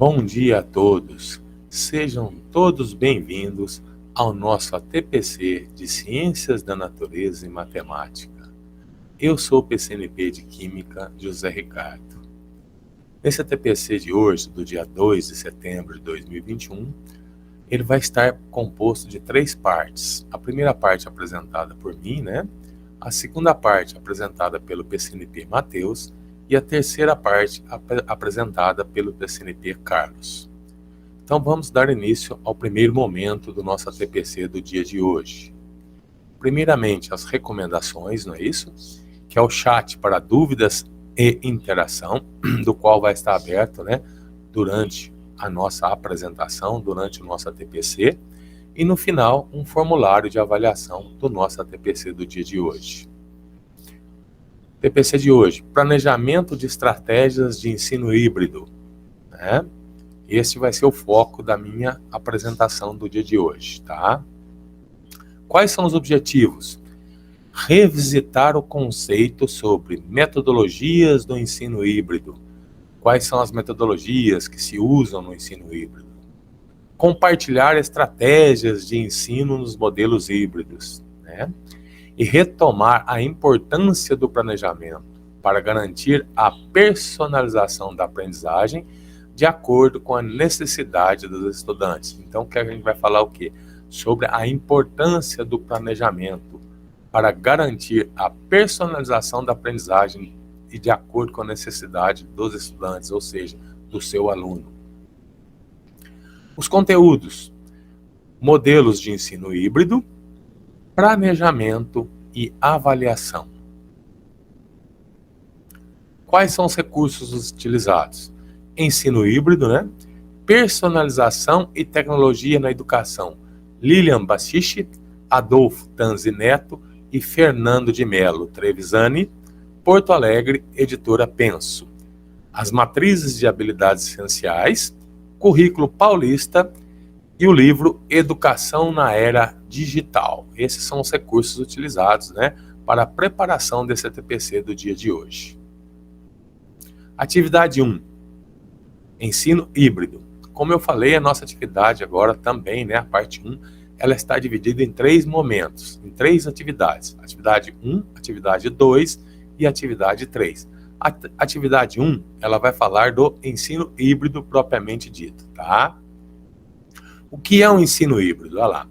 Bom dia a todos, sejam todos bem-vindos ao nosso ATPC de Ciências da Natureza e Matemática. Eu sou o PCNP de Química, José Ricardo. Nesse ATPC de hoje, do dia 2 de setembro de 2021, ele vai estar composto de 3 partes. A primeira parte apresentada por mim, A segunda parte apresentada pelo PCNP Matheus e a terceira parte apresentada pelo PCNP Carlos. Então vamos dar início ao primeiro momento do nosso ATPC do dia de hoje. Primeiramente, as recomendações, não é isso? Que é o chat para dúvidas e interação, do qual vai estar aberto, durante a nossa apresentação, durante o nosso ATPC, e no final, um formulário de avaliação do nosso ATPC do dia de hoje. TPC de hoje, planejamento de estratégias de ensino híbrido. Esse vai ser o foco da minha apresentação do dia de hoje, tá? Quais são os objetivos? Revisitar o conceito sobre metodologias do ensino híbrido. Quais são as metodologias que se usam no ensino híbrido? Compartilhar estratégias de ensino nos modelos híbridos, E retomar a importância do planejamento para garantir a personalização da aprendizagem de acordo com a necessidade dos estudantes. Então, que a gente vai falar o quê? Sobre a importância do planejamento para garantir a personalização da aprendizagem e de acordo com a necessidade dos estudantes, ou seja, do seu aluno. Os conteúdos: modelos de ensino híbrido, planejamento e avaliação. Quais são os recursos utilizados? Ensino híbrido, Personalização e tecnologia na educação. Lilian Bastichi, Adolfo Tanzi Neto e Fernando de Mello Trevisani, Porto Alegre, editora Penso. As matrizes de habilidades essenciais, currículo paulista e o livro Educação na Era Digital. Esses são os recursos utilizados, para a preparação desse ATPC do dia de hoje. Atividade 1. Ensino híbrido. Como eu falei, a nossa atividade agora também, a parte 1, ela está dividida em 3 momentos, em 3 atividades. Atividade 1, atividade 2 e atividade 3. A atividade 1, ela vai falar do ensino híbrido propriamente dito, tá? O que é um ensino híbrido? Olha lá.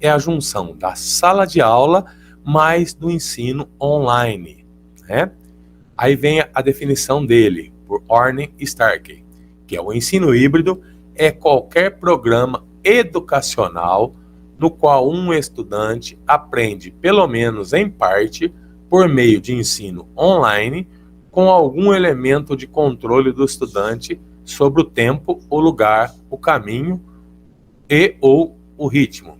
É a junção da sala de aula mais do ensino online, Aí vem a definição dele, por Orne Starkey, que é o ensino híbrido é qualquer programa educacional no qual um estudante aprende, pelo menos em parte, por meio de ensino online, com algum elemento de controle do estudante sobre o tempo, o lugar, o caminho e ou o ritmo,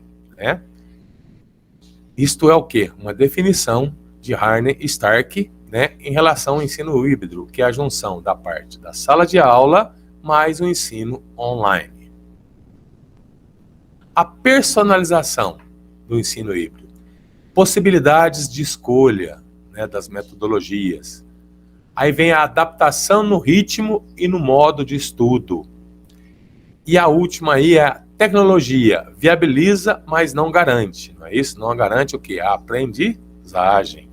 Isto é o quê? Uma definição de Arne Stark, em relação ao ensino híbrido, que é a junção da parte da sala de aula mais o ensino online. A personalização do ensino híbrido. Possibilidades de escolha, das metodologias. Aí vem a adaptação no ritmo e no modo de estudo. E a última aí é a tecnologia. Viabiliza, mas não garante. Não é isso? Não garante o quê? A aprendizagem,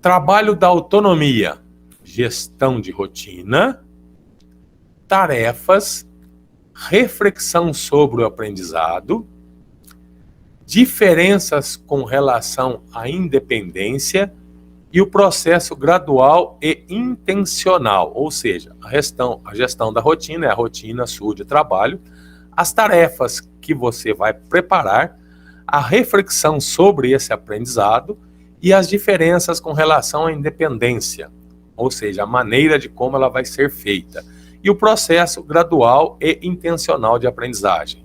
Trabalho da autonomia. Gestão de rotina. Tarefas. Reflexão sobre o aprendizado. Diferenças com relação à independência e o processo gradual e intencional, ou seja, a gestão da rotina é a rotina sua de trabalho, as tarefas que você vai preparar, a reflexão sobre esse aprendizado e as diferenças com relação à independência, ou seja, a maneira de como ela vai ser feita, e o processo gradual e intencional de aprendizagem.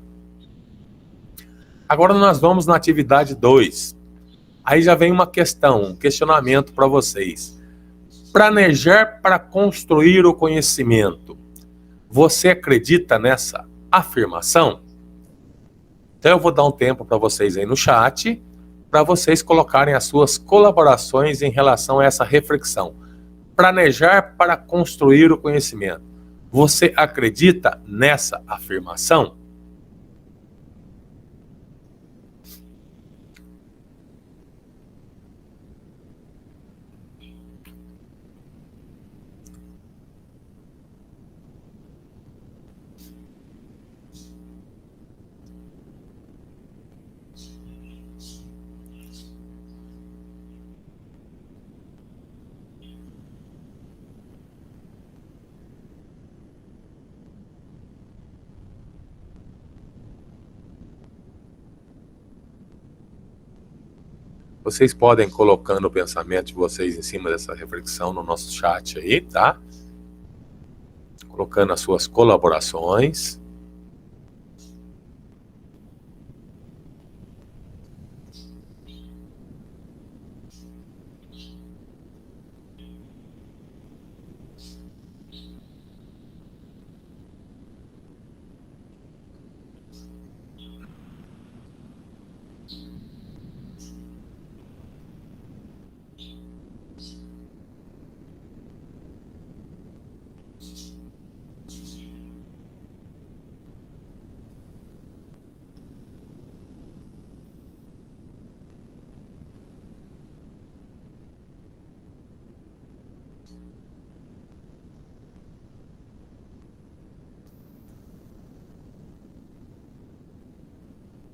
Agora nós vamos na atividade 2. Aí já vem uma questão, um questionamento para vocês. Planejar para construir o conhecimento. Você acredita nessa afirmação? Então eu vou dar um tempo para vocês aí no chat, para vocês colocarem as suas colaborações em relação a essa reflexão. planejar para construir o conhecimento. Você acredita nessa afirmação? Vocês podem colocando o pensamento de vocês em cima dessa reflexão no nosso chat aí, tá? Colocando as suas colaborações.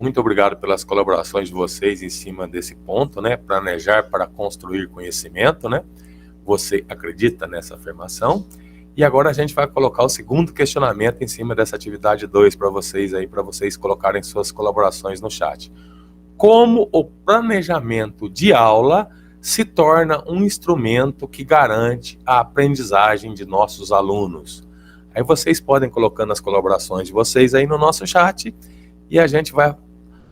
Muito obrigado pelas colaborações de vocês em cima desse ponto, né? Planejar para construir conhecimento, né? Você acredita nessa afirmação? E agora a gente vai colocar o segundo questionamento em cima dessa atividade 2 para vocês aí, para vocês colocarem suas colaborações no chat. Como o planejamento de aula se torna um instrumento que garante a aprendizagem de nossos alunos? Aí vocês podem colocando as colaborações de vocês aí no nosso chat e a gente vai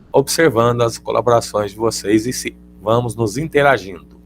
observando as colaborações de vocês e vamos nos interagindo.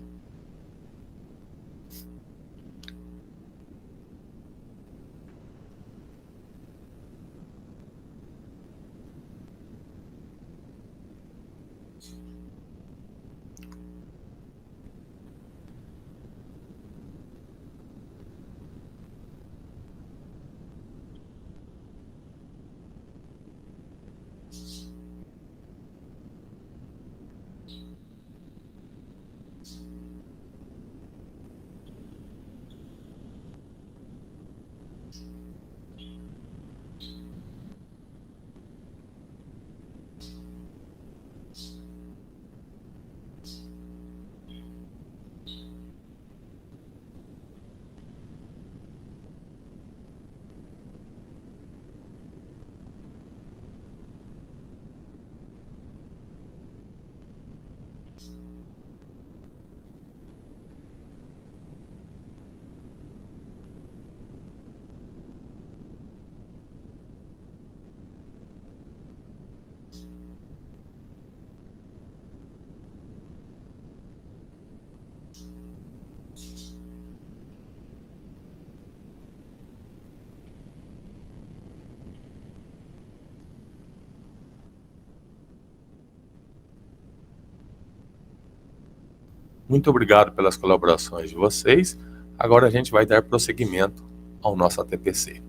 Muito obrigado pelas colaborações de vocês. Agora a gente vai dar prosseguimento ao nosso ATPC.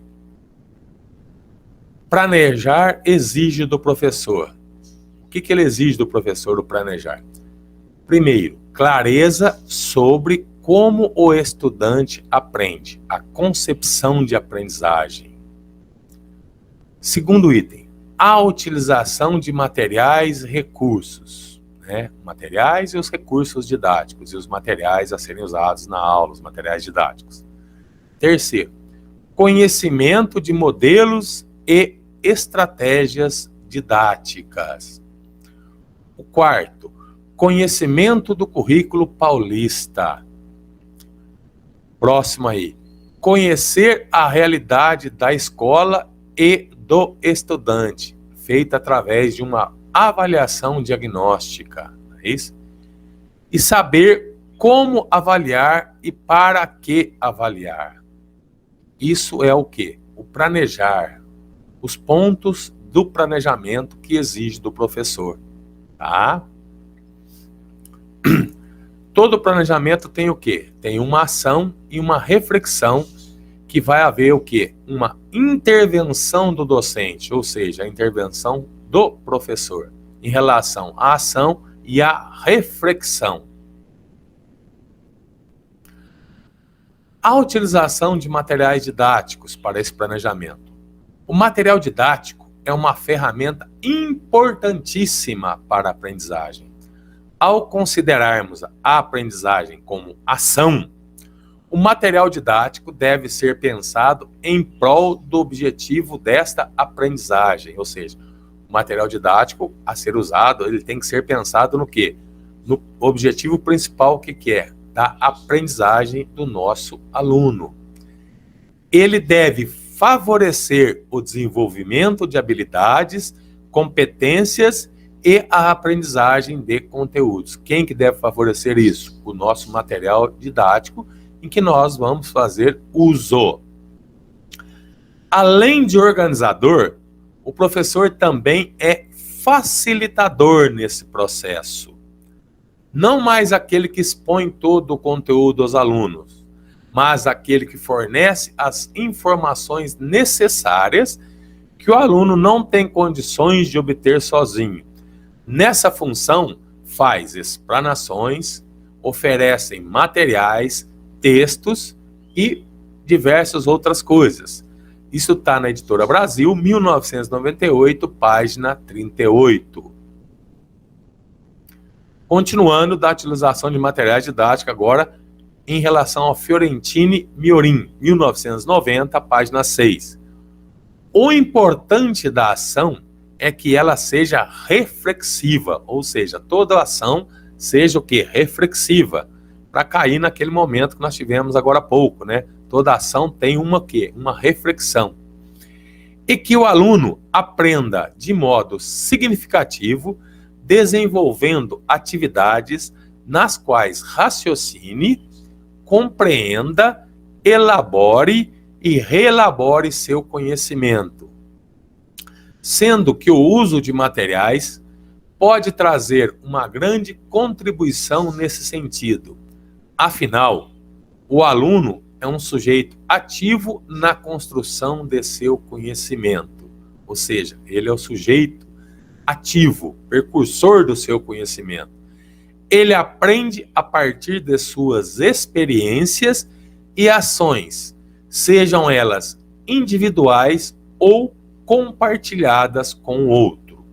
Planejar exige do professor. O que ele exige do professor, o planejar? Primeiro, clareza sobre como o estudante aprende, a concepção de aprendizagem. Segundo item, a utilização de materiais e recursos, né? Materiais e os recursos didáticos, e os materiais a serem usados na aula, os materiais didáticos. Terceiro, conhecimento de modelos e estratégias didáticas. O quarto, conhecimento do currículo paulista. Próximo aí, conhecer a realidade da escola e do estudante, feita através de uma avaliação diagnóstica, não é isso? E saber como avaliar e para que avaliar. Isso é o quê? O planejar, os pontos do planejamento que exige do professor, tá? Todo planejamento tem o quê? Tem uma ação e uma reflexão que vai haver o quê? Uma intervenção do docente, ou seja, a intervenção do professor em relação à ação e à reflexão. A utilização de materiais didáticos para esse planejamento. O material didático é uma ferramenta importantíssima para a aprendizagem. Ao considerarmos a aprendizagem como ação, o material didático deve ser pensado em prol do objetivo desta aprendizagem, ou seja, o material didático a ser usado, ele tem que ser pensado no quê? No objetivo principal, que é? Da aprendizagem do nosso aluno. Ele deve favorecer o desenvolvimento de habilidades, competências e a aprendizagem de conteúdos. Quem que deve favorecer isso? O nosso material didático, em que nós vamos fazer uso. Além de organizador, o professor também é facilitador nesse processo. Não mais aquele que expõe todo o conteúdo aos alunos, mas aquele que fornece as informações necessárias que o aluno não tem condições de obter sozinho. Nessa função, faz explanações, oferecem materiais, textos e diversas outras coisas. Isso está na Editora Brasil, 1998, página 38. Continuando da utilização de materiais didáticos agora em relação ao Fiorentini Miorin, 1990, página 6. O importante da ação é que ela seja reflexiva, ou seja, toda ação seja o quê? Reflexiva, para cair naquele momento que nós tivemos agora há pouco, né? Toda ação tem uma quê? Uma reflexão. E que o aluno aprenda de modo significativo, desenvolvendo atividades nas quais raciocine, compreenda, elabore e reelabore seu conhecimento. Sendo que o uso de materiais pode trazer uma grande contribuição nesse sentido. Afinal, o aluno é um sujeito ativo na construção de seu conhecimento. Ou seja, ele é o sujeito ativo, precursor do seu conhecimento. Ele aprende a partir de suas experiências e ações, sejam elas individuais ou compartilhadas com o outro.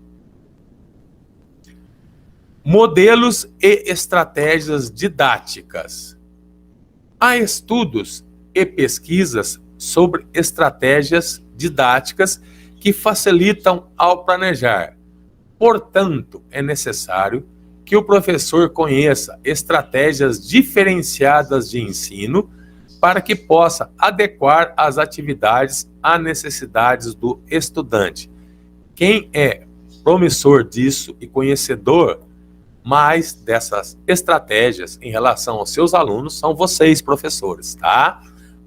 Modelos e estratégias didáticas. Há estudos e pesquisas sobre estratégias didáticas que facilitam ao planejar. Portanto, é necessário que o professor conheça estratégias diferenciadas de ensino para que possa adequar as atividades às necessidades do estudante. Quem é promissor disso e conhecedor mais dessas estratégias em relação aos seus alunos são vocês, professores, tá?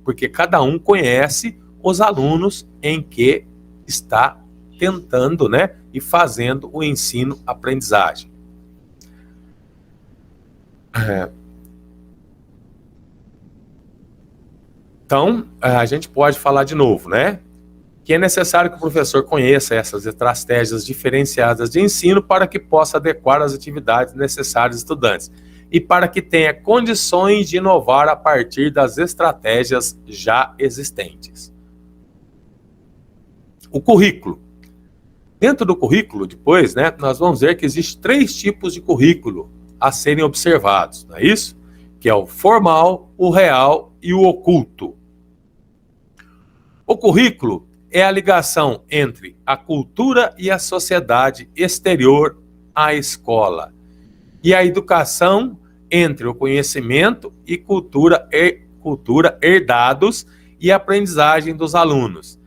Porque cada um conhece os alunos em que está tentando, né, e fazendo o ensino-aprendizagem. Então, a gente pode falar de novo, né? Que é necessário que o professor conheça essas estratégias diferenciadas de ensino para que possa adequar as atividades necessárias aos estudantes e para que tenha condições de inovar a partir das estratégias já existentes. O currículo. Dentro do currículo, depois, né, nós vamos ver que existem 3 tipos de currículo a serem observados, não é isso? Que é o formal, o real e o oculto. O currículo é a ligação entre a cultura e a sociedade exterior à escola, e a educação entre o conhecimento e cultura herdados e a aprendizagem dos alunos,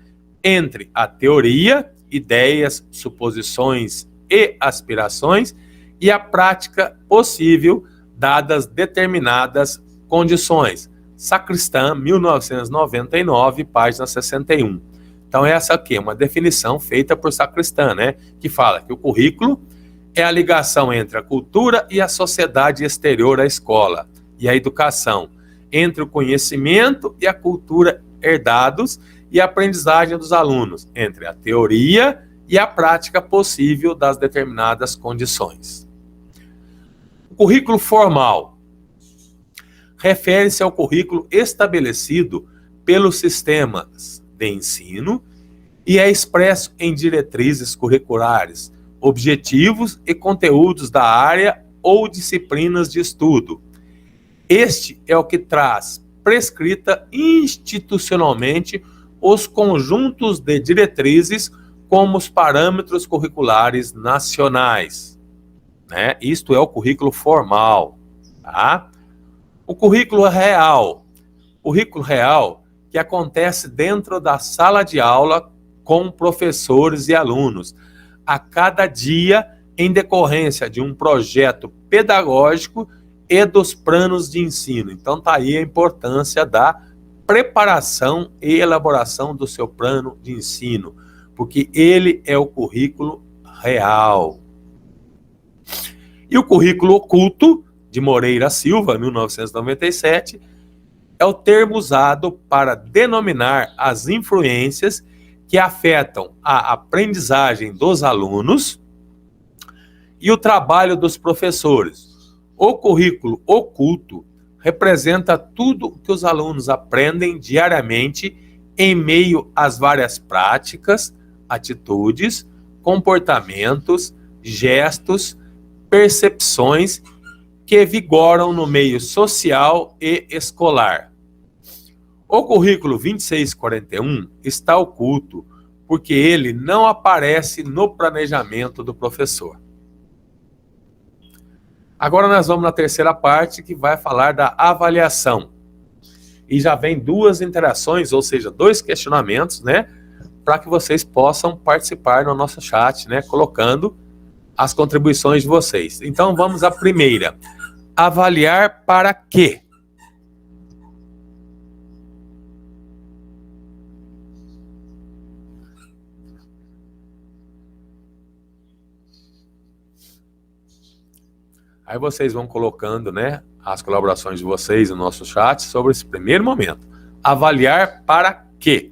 entre a teoria, ideias, suposições e aspirações, e a prática possível, dadas determinadas condições. Sacristã, 1999, página 61. Então, essa aqui é uma definição feita por Sacristã, né? Que fala que o currículo é a ligação entre a cultura e a sociedade exterior à escola, e a educação, entre o conhecimento e a cultura herdados e a aprendizagem dos alunos, entre a teoria e a prática possível das determinadas condições. O currículo formal refere-se ao currículo estabelecido pelos sistemas de ensino e é expresso em diretrizes curriculares, objetivos e conteúdos da área ou disciplinas de estudo. Este é o que traz prescrita institucionalmente os conjuntos de diretrizes como os parâmetros curriculares nacionais, né? Isto é o currículo formal, tá? O currículo real que acontece dentro da sala de aula com professores e alunos, a cada dia em decorrência de um projeto pedagógico e dos planos de ensino. Então tá aí a importância da preparação e elaboração do seu plano de ensino, porque ele é o currículo real. E o currículo oculto, de Moreira Silva, 1997, é o termo usado para denominar as influências que afetam a aprendizagem dos alunos e o trabalho dos professores. O currículo oculto representa tudo o que os alunos aprendem diariamente em meio às várias práticas, atitudes, comportamentos, gestos, percepções que vigoram no meio social e escolar. O currículo 2641 está oculto porque ele não aparece no planejamento do professor. Agora nós vamos na terceira parte, que vai falar da avaliação. E já vem duas interações, ou seja, dois questionamentos, né, para que vocês possam participar no nosso chat, né, colocando as contribuições de vocês. Então vamos à primeira. Avaliar para quê? Aí vocês vão colocando, né, as colaborações de vocês no nosso chat sobre esse primeiro momento. Avaliar para quê?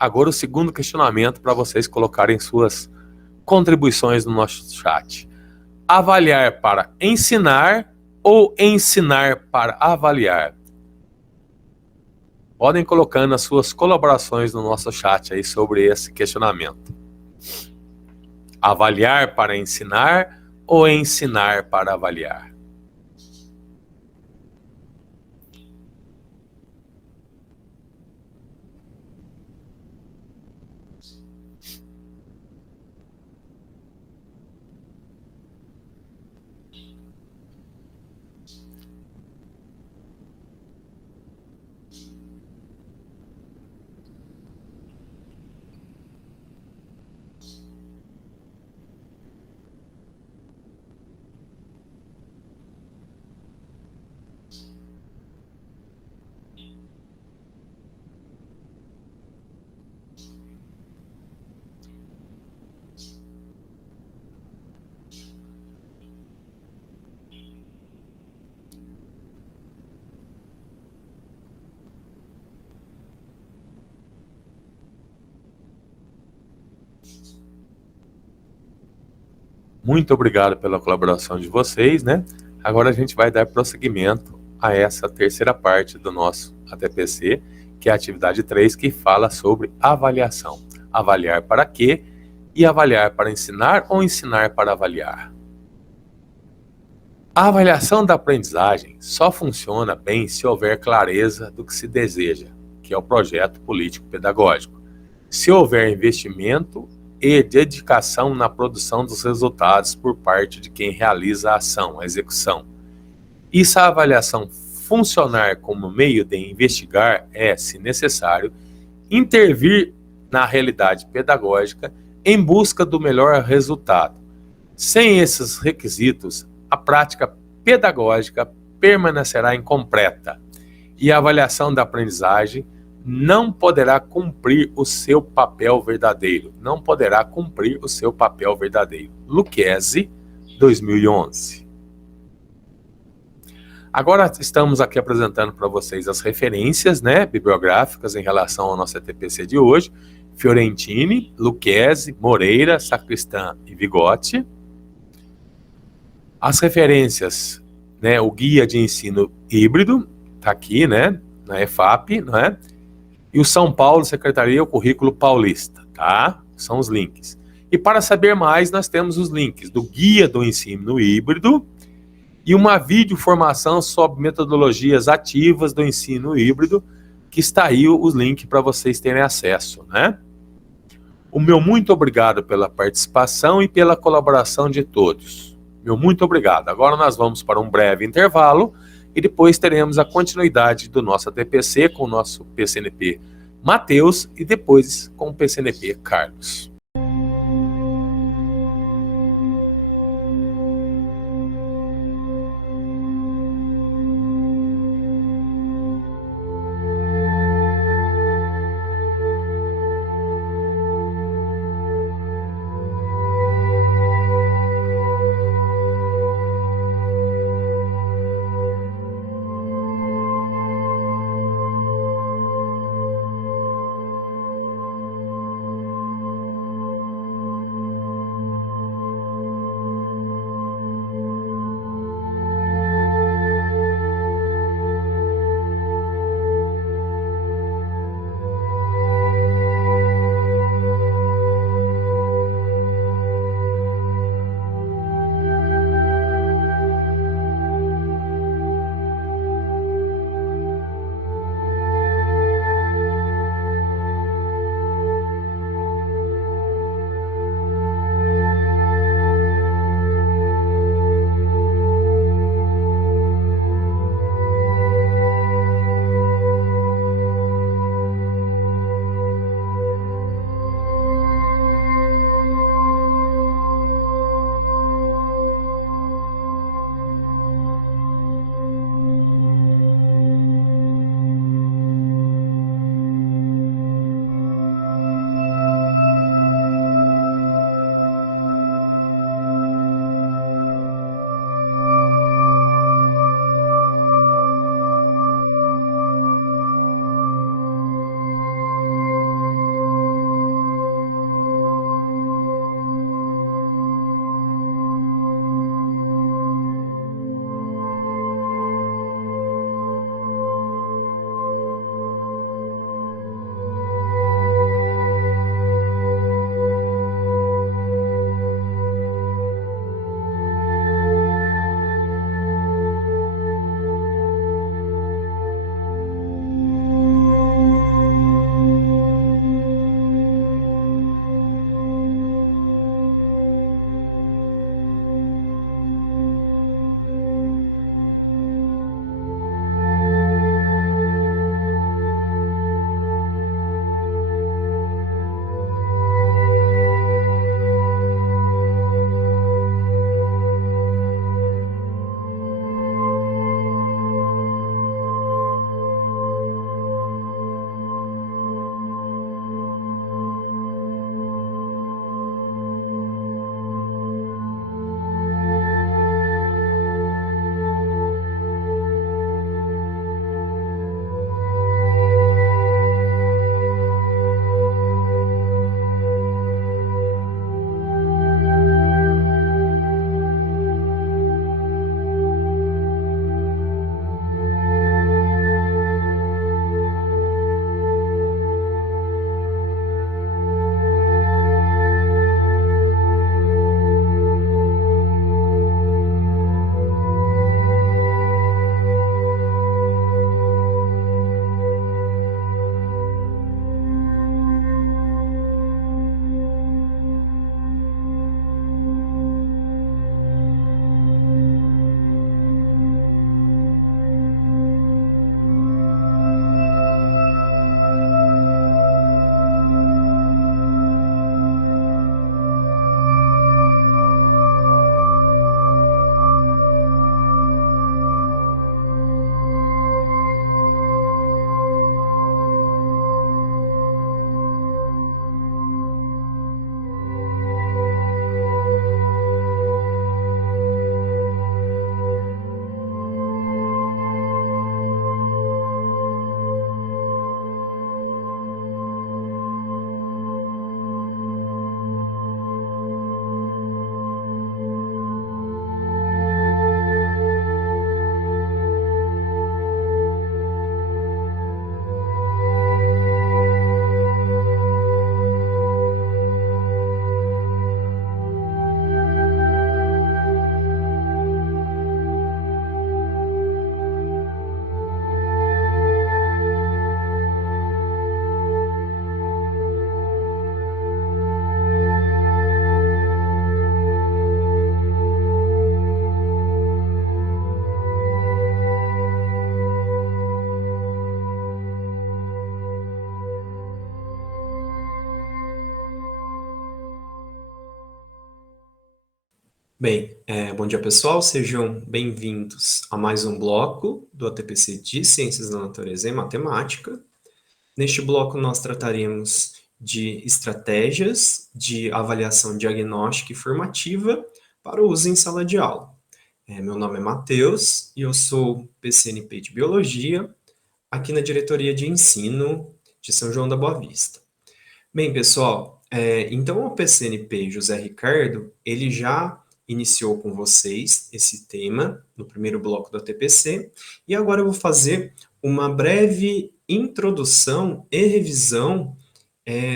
Agora o segundo questionamento para vocês colocarem suas contribuições no nosso chat. Avaliar para ensinar ou ensinar para avaliar? Podem colocando as suas colaborações no nosso chat aí sobre esse questionamento. Avaliar para ensinar ou ensinar para avaliar? Muito obrigado pela colaboração de vocês, né? Agora a gente vai dar prosseguimento a essa terceira parte do nosso ATPC, que é a atividade 3, que fala sobre avaliação. Avaliar para quê? E avaliar para ensinar ou ensinar para avaliar? A avaliação da aprendizagem só funciona bem se houver clareza do que se deseja, que é o projeto político-pedagógico. Se houver investimento e dedicação na produção dos resultados por parte de quem realiza a ação, a execução. E se a avaliação funcionar como meio de investigar, é, se necessário, intervir na realidade pedagógica em busca do melhor resultado. Sem esses requisitos, a prática pedagógica permanecerá incompleta e a avaliação da aprendizagem não poderá cumprir o seu papel verdadeiro. Não poderá cumprir o seu papel verdadeiro. Lucchesi, 2011. Agora estamos aqui apresentando para vocês as referências, né, bibliográficas em relação ao nosso ETPC de hoje. Fiorentini, Lucchesi, Moreira, Sacristã e Vigotti. As referências, né, o Guia de Ensino Híbrido, está aqui, né, na EFAP, né? E o São Paulo, Secretaria, o Currículo Paulista, tá? São os links. E para saber mais, nós temos os links do Guia do Ensino Híbrido e uma videoformação sobre metodologias ativas do ensino híbrido, que está aí os links para vocês terem acesso, né? O meu muito obrigado pela participação e pela colaboração de todos. Meu muito obrigado. Agora nós vamos para um breve intervalo e depois teremos a continuidade do nosso ATPC com o nosso PCNP Matheus e depois com o PCNP Carlos. Bem, bom dia pessoal, sejam bem-vindos a mais um bloco do ATPC de Ciências da Natureza e Matemática. Neste bloco nós trataremos de estratégias de avaliação diagnóstica e formativa para o uso em sala de aula. Meu nome é Matheus e eu sou PCNP de Biologia aqui na Diretoria de Ensino de São João da Boa Vista. Bem, pessoal, então o PCNP José Ricardo, ele já iniciou com vocês esse tema no primeiro bloco do TPC, e agora eu vou fazer uma breve introdução e revisão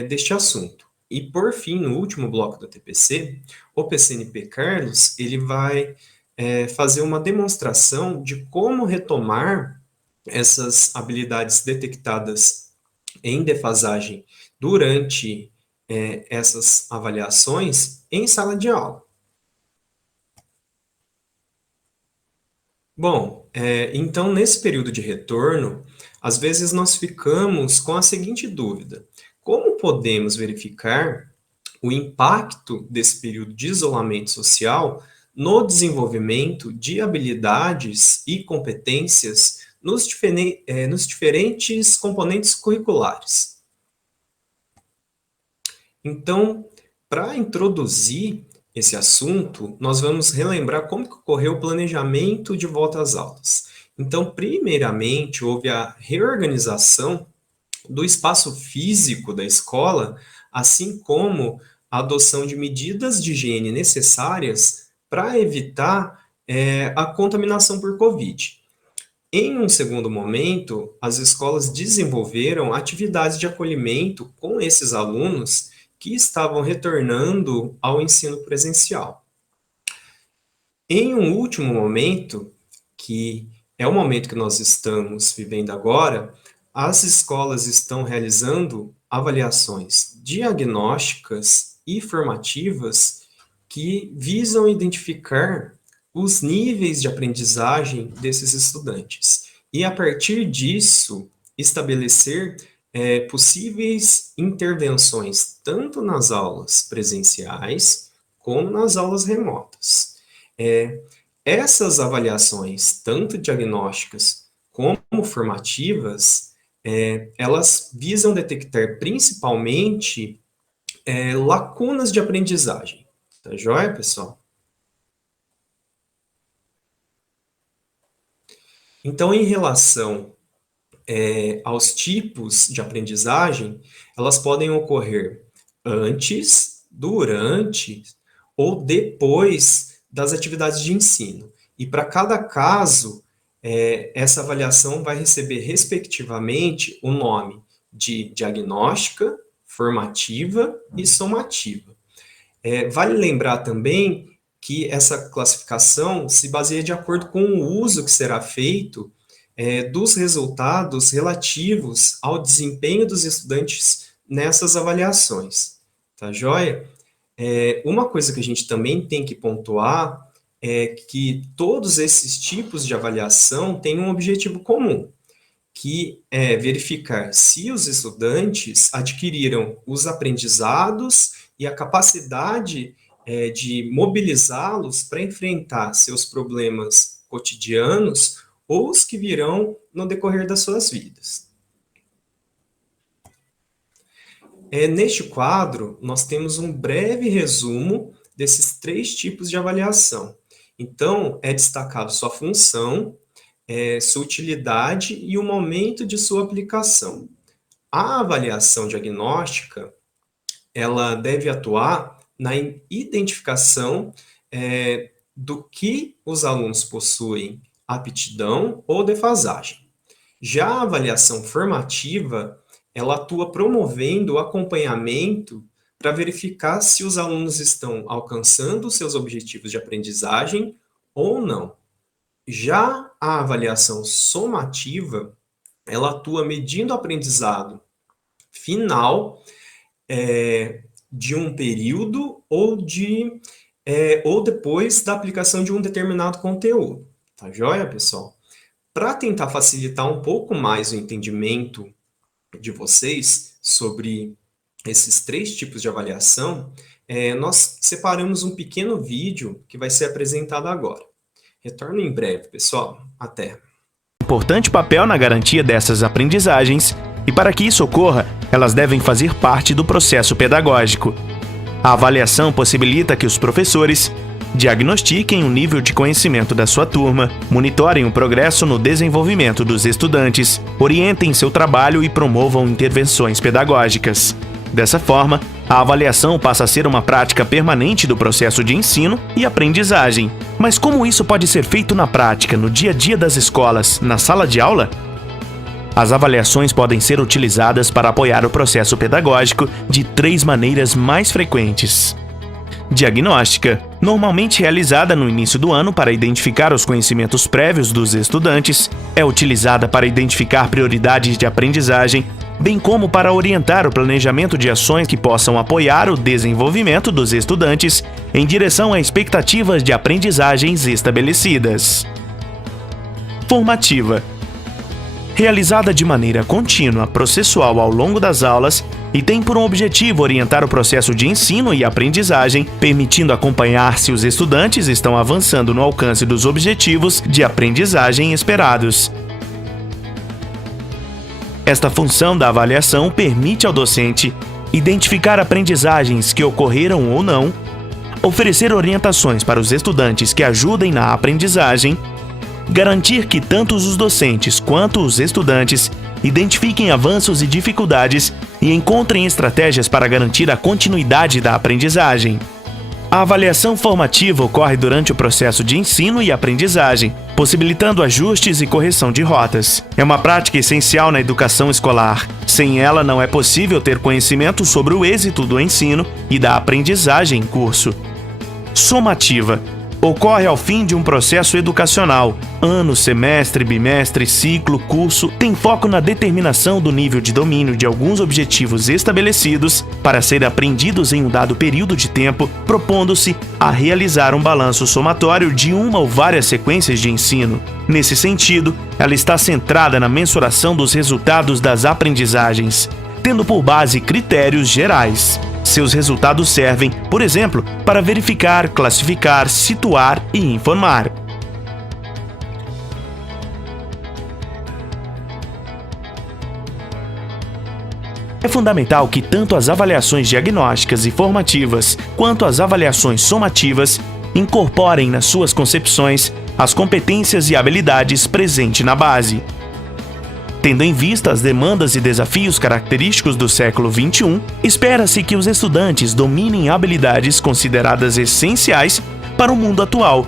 deste assunto. E por fim, no último bloco do TPC, o PCNP Carlos, ele vai fazer uma demonstração de como retomar essas habilidades detectadas em defasagem durante essas avaliações em sala de aula. Bom, então nesse período de retorno, às vezes nós ficamos com a seguinte dúvida: como podemos verificar o impacto desse período de isolamento social no desenvolvimento de habilidades e competências nos diferentes componentes curriculares? Então, para introduzir esse assunto, nós vamos relembrar como que ocorreu o planejamento de volta às aulas. Então, primeiramente, houve a reorganização do espaço físico da escola, assim como a adoção de medidas de higiene necessárias para evitar a contaminação por Covid. Em um segundo momento, as escolas desenvolveram atividades de acolhimento com esses alunos que estavam retornando ao ensino presencial. Em um último momento, que é o momento que nós estamos vivendo agora, as escolas estão realizando avaliações diagnósticas e formativas que visam identificar os níveis de aprendizagem desses estudantes e, a partir disso, estabelecer possíveis intervenções tanto nas aulas presenciais como nas aulas remotas. Essas avaliações, tanto diagnósticas como formativas, elas visam detectar principalmente lacunas de aprendizagem. Tá joia, pessoal? Então, em relação aos tipos de aprendizagem, elas podem ocorrer antes, durante ou depois das atividades de ensino. E para cada caso, essa avaliação vai receber, respectivamente, o nome de diagnóstica, formativa e somativa. Vale lembrar também que essa classificação se baseia de acordo com o uso que será feito dos resultados relativos ao desempenho dos estudantes nessas avaliações. Tá joia? Uma coisa que a gente também tem que pontuar é que todos esses tipos de avaliação têm um objetivo comum, que é verificar se os estudantes adquiriram os aprendizados e a capacidade de mobilizá-los para enfrentar seus problemas cotidianos ou os que virão no decorrer das suas vidas. Neste quadro, nós temos um breve resumo desses três tipos de avaliação. Então, é destacado sua função, sua utilidade e o momento de sua aplicação. A avaliação diagnóstica, ela deve atuar na identificação do que os alunos possuem aptidão ou defasagem. Já a avaliação formativa, ela atua promovendo o acompanhamento para verificar se os alunos estão alcançando seus objetivos de aprendizagem ou não. Já a avaliação somativa, ela atua medindo o aprendizado final de um período ou depois da aplicação de um determinado conteúdo. Tá joia, pessoal? Para tentar facilitar um pouco mais o entendimento de vocês sobre esses 3 tipos de avaliação, nós separamos um pequeno vídeo que vai ser apresentado agora. Retorno em breve, pessoal. Até! Importante papel na garantia dessas aprendizagens, e para que isso ocorra, elas devem fazer parte do processo pedagógico. A avaliação possibilita que os professores diagnostiquem o nível de conhecimento da sua turma, monitorem o progresso no desenvolvimento dos estudantes, orientem seu trabalho e promovam intervenções pedagógicas. Dessa forma, a avaliação passa a ser uma prática permanente do processo de ensino e aprendizagem. Mas como isso pode ser feito na prática, no dia a dia das escolas, na sala de aula? As avaliações podem ser utilizadas para apoiar o processo pedagógico de 3 maneiras mais frequentes. Diagnóstica, normalmente realizada no início do ano para identificar os conhecimentos prévios dos estudantes, é utilizada para identificar prioridades de aprendizagem, bem como para orientar o planejamento de ações que possam apoiar o desenvolvimento dos estudantes em direção a expectativas de aprendizagens estabelecidas. Formativa, realizada de maneira contínua, processual ao longo das aulas e tem por um objetivo orientar o processo de ensino e aprendizagem, permitindo acompanhar se os estudantes estão avançando no alcance dos objetivos de aprendizagem esperados. Esta função da avaliação permite ao docente identificar aprendizagens que ocorreram ou não, oferecer orientações para os estudantes que ajudem na aprendizagem, garantir que tanto os docentes quanto os estudantes identifiquem avanços e dificuldades e encontrem estratégias para garantir a continuidade da aprendizagem. A avaliação formativa ocorre durante o processo de ensino e aprendizagem, possibilitando ajustes e correção de rotas. É uma prática essencial na educação escolar. Sem ela, não é possível ter conhecimento sobre o êxito do ensino e da aprendizagem em curso. Somativa. Ocorre ao fim de um processo educacional. Ano, semestre, bimestre, ciclo, curso, tem foco na determinação do nível de domínio de alguns objetivos estabelecidos para ser aprendidos em um dado período de tempo, propondo-se a realizar um balanço somatório de uma ou várias sequências de ensino. Nesse sentido, ela está centrada na mensuração dos resultados das aprendizagens, tendo por base critérios gerais. Seus resultados servem, por exemplo, para verificar, classificar, situar e informar. É fundamental que tanto as avaliações diagnósticas e formativas quanto as avaliações somativas incorporem nas suas concepções as competências e habilidades presentes na base. Tendo em vista as demandas e desafios característicos do século XXI, espera-se que os estudantes dominem habilidades consideradas essenciais para o mundo atual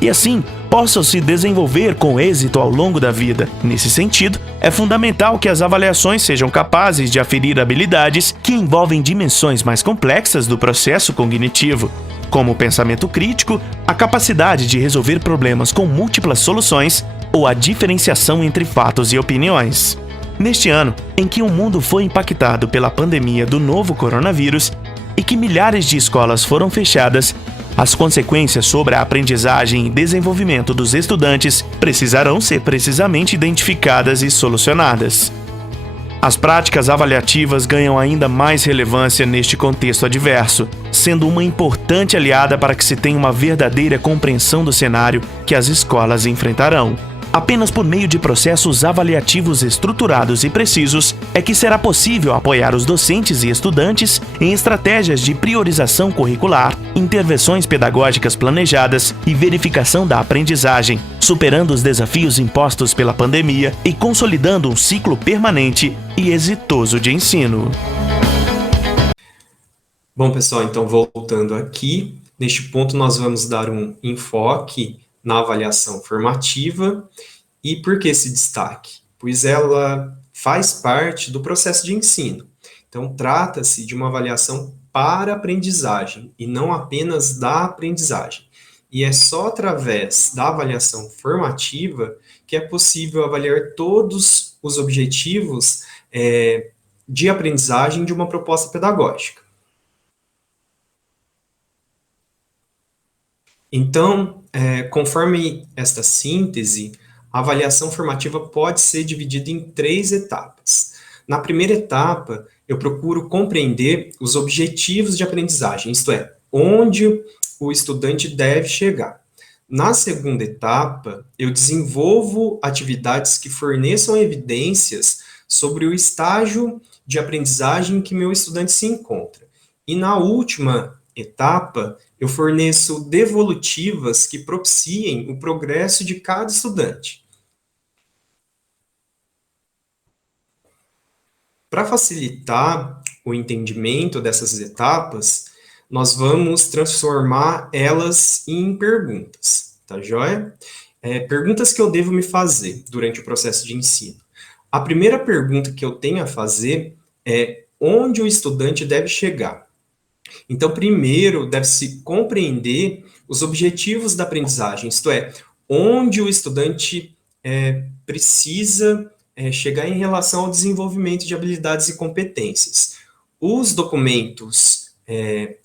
e, assim, possam se desenvolver com êxito ao longo da vida. Nesse sentido, é fundamental que as avaliações sejam capazes de aferir habilidades que envolvem dimensões mais complexas do processo cognitivo, como o pensamento crítico, a capacidade de resolver problemas com múltiplas soluções ou a diferenciação entre fatos e opiniões. Neste ano, em que o mundo foi impactado pela pandemia do novo coronavírus e que milhares de escolas foram fechadas, as consequências sobre a aprendizagem e desenvolvimento dos estudantes precisarão ser precisamente identificadas e solucionadas. As práticas avaliativas ganham ainda mais relevância neste contexto adverso, sendo uma importante aliada para que se tenha uma verdadeira compreensão do cenário que as escolas enfrentarão. Apenas por meio de processos avaliativos estruturados e precisos é que será possível apoiar os docentes e estudantes em estratégias de priorização curricular, intervenções pedagógicas planejadas e verificação da aprendizagem, superando os desafios impostos pela pandemia e consolidando um ciclo permanente e exitoso de ensino. Bom, pessoal, então voltando aqui, neste ponto nós vamos dar um enfoque na avaliação formativa. E por que esse destaque? Pois ela faz parte do processo de ensino. Então, trata-se de uma avaliação para aprendizagem e não apenas da aprendizagem. E é só através da avaliação formativa que é possível avaliar todos os objetivos de aprendizagem de uma proposta pedagógica. Então, conforme esta síntese, a avaliação formativa pode ser dividida em 3 etapas. Na primeira etapa, eu procuro compreender os objetivos de aprendizagem, isto é, onde o estudante deve chegar. Na segunda etapa, eu desenvolvo atividades que forneçam evidências sobre o estágio de aprendizagem em que meu estudante se encontra. E na última etapa, eu forneço devolutivas que propiciem o progresso de cada estudante. Para facilitar o entendimento dessas etapas, nós vamos transformar elas em perguntas, tá joia? Perguntas que eu devo me fazer durante o processo de ensino. A primeira pergunta que eu tenho a fazer é onde o estudante deve chegar. Então, primeiro, deve-se compreender os objetivos da aprendizagem, isto é, onde o estudante precisa chegar em relação ao desenvolvimento de habilidades e competências. Os documentos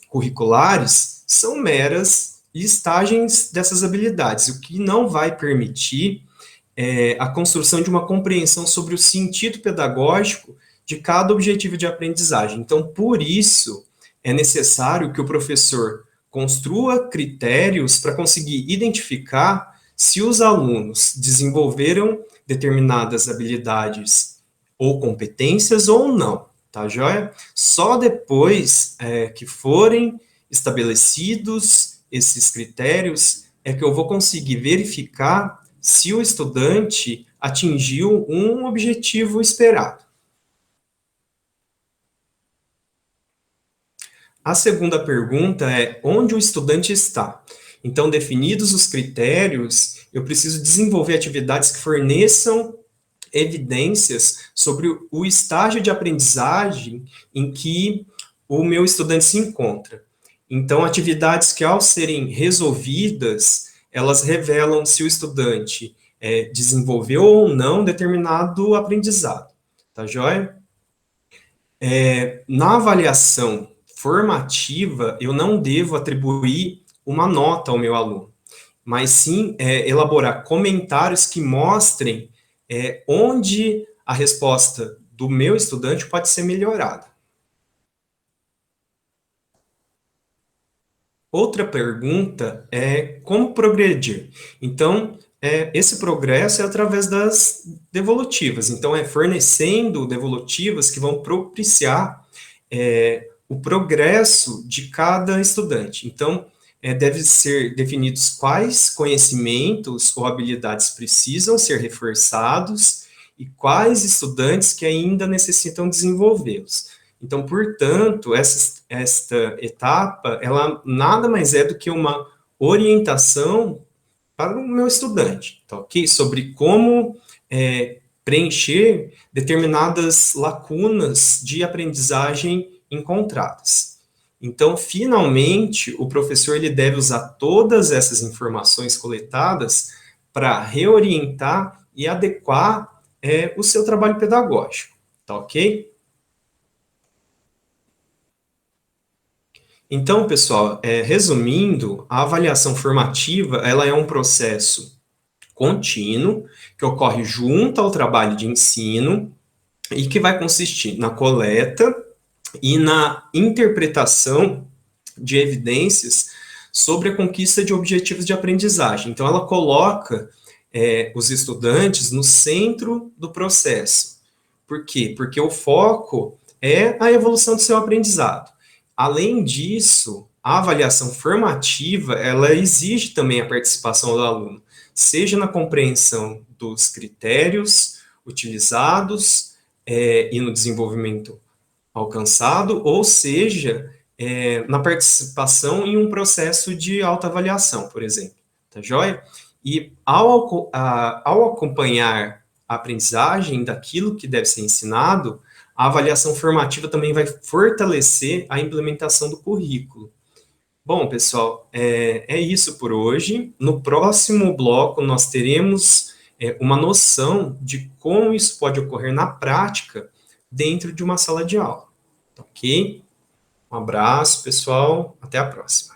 curriculares são meras listagens dessas habilidades, o que não vai permitir a construção de uma compreensão sobre o sentido pedagógico de cada objetivo de aprendizagem. Então, por isso, é necessário que o professor construa critérios para conseguir identificar se os alunos desenvolveram determinadas habilidades ou competências ou não, tá joia? Só depois que forem estabelecidos esses critérios é que eu vou conseguir verificar se o estudante atingiu um objetivo esperado. A segunda pergunta é onde o estudante está. Então, definidos os critérios, eu preciso desenvolver atividades que forneçam evidências sobre o estágio de aprendizagem em que o meu estudante se encontra. Então, atividades que, ao serem resolvidas, elas revelam se o estudante desenvolveu ou não determinado aprendizado. Tá joia? Na avaliação formativa, eu não devo atribuir uma nota ao meu aluno, mas sim elaborar comentários que mostrem onde a resposta do meu estudante pode ser melhorada. Outra pergunta é como progredir. Então, esse progresso é através das devolutivas. Então, é fornecendo devolutivas que vão propiciar o progresso de cada estudante. Então, deve ser definidos quais conhecimentos ou habilidades precisam ser reforçados e quais estudantes que ainda necessitam desenvolvê-los. Então, portanto, esta etapa, ela nada mais é do que uma orientação para o meu estudante, tá ok? Sobre como preencher determinadas lacunas de aprendizagem encontradas. Então, finalmente, o professor ele deve usar todas essas informações coletadas para reorientar e adequar o seu trabalho pedagógico, tá ok? Então, pessoal, resumindo, a avaliação formativa, ela é um processo contínuo, que ocorre junto ao trabalho de ensino, e que vai consistir na coleta e na interpretação de evidências sobre a conquista de objetivos de aprendizagem. Então, ela coloca os estudantes no centro do processo. Por quê? Porque o foco é a evolução do seu aprendizado. Além disso, a avaliação formativa, ela exige também a participação do aluno, seja na compreensão dos critérios utilizados e no desenvolvimento alcançado, ou seja, na participação em um processo de autoavaliação, por exemplo, tá joia? E ao acompanhar a aprendizagem daquilo que deve ser ensinado, a avaliação formativa também vai fortalecer a implementação do currículo. Bom, pessoal, é isso por hoje. No próximo bloco, nós teremos uma noção de como isso pode ocorrer na prática dentro de uma sala de aula. Ok? Um abraço, pessoal. Até a próxima.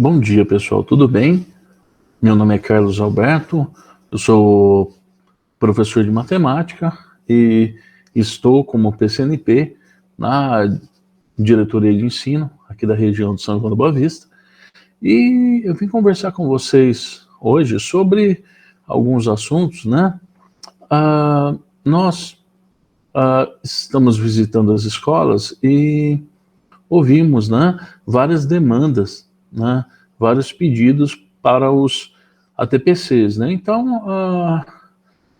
Bom dia, pessoal, tudo bem? Meu nome é Carlos Alberto, eu sou professor de matemática e estou como PCNP na diretoria de ensino aqui da região de São João da Boa Vista. E eu vim conversar com vocês hoje sobre alguns assuntos, né? Nós estamos visitando as escolas e ouvimos, né, várias demandas, né, vários pedidos para os ATPCs, né? Então,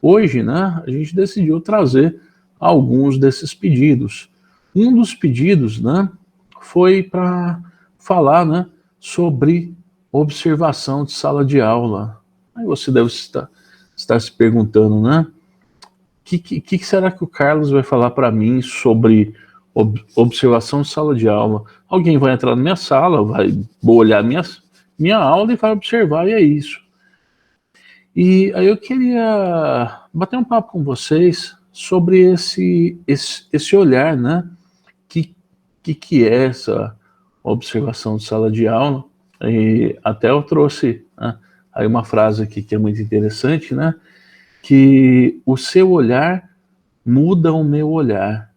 hoje, né, a gente decidiu trazer alguns desses pedidos. Um dos pedidos, né, foi para falar, né, sobre observação de sala de aula. Aí você deve estar se perguntando, né, que será que o Carlos vai falar para mim sobre observação de sala de aula? Alguém vai entrar na minha sala, vai olhar minha aula e vai observar, e é isso. E aí eu queria bater um papo com vocês sobre esse olhar, né? Que é essa observação de sala de aula? E até eu trouxe, né, aí uma frase aqui que é muito interessante, né? Que o seu olhar muda o meu olhar.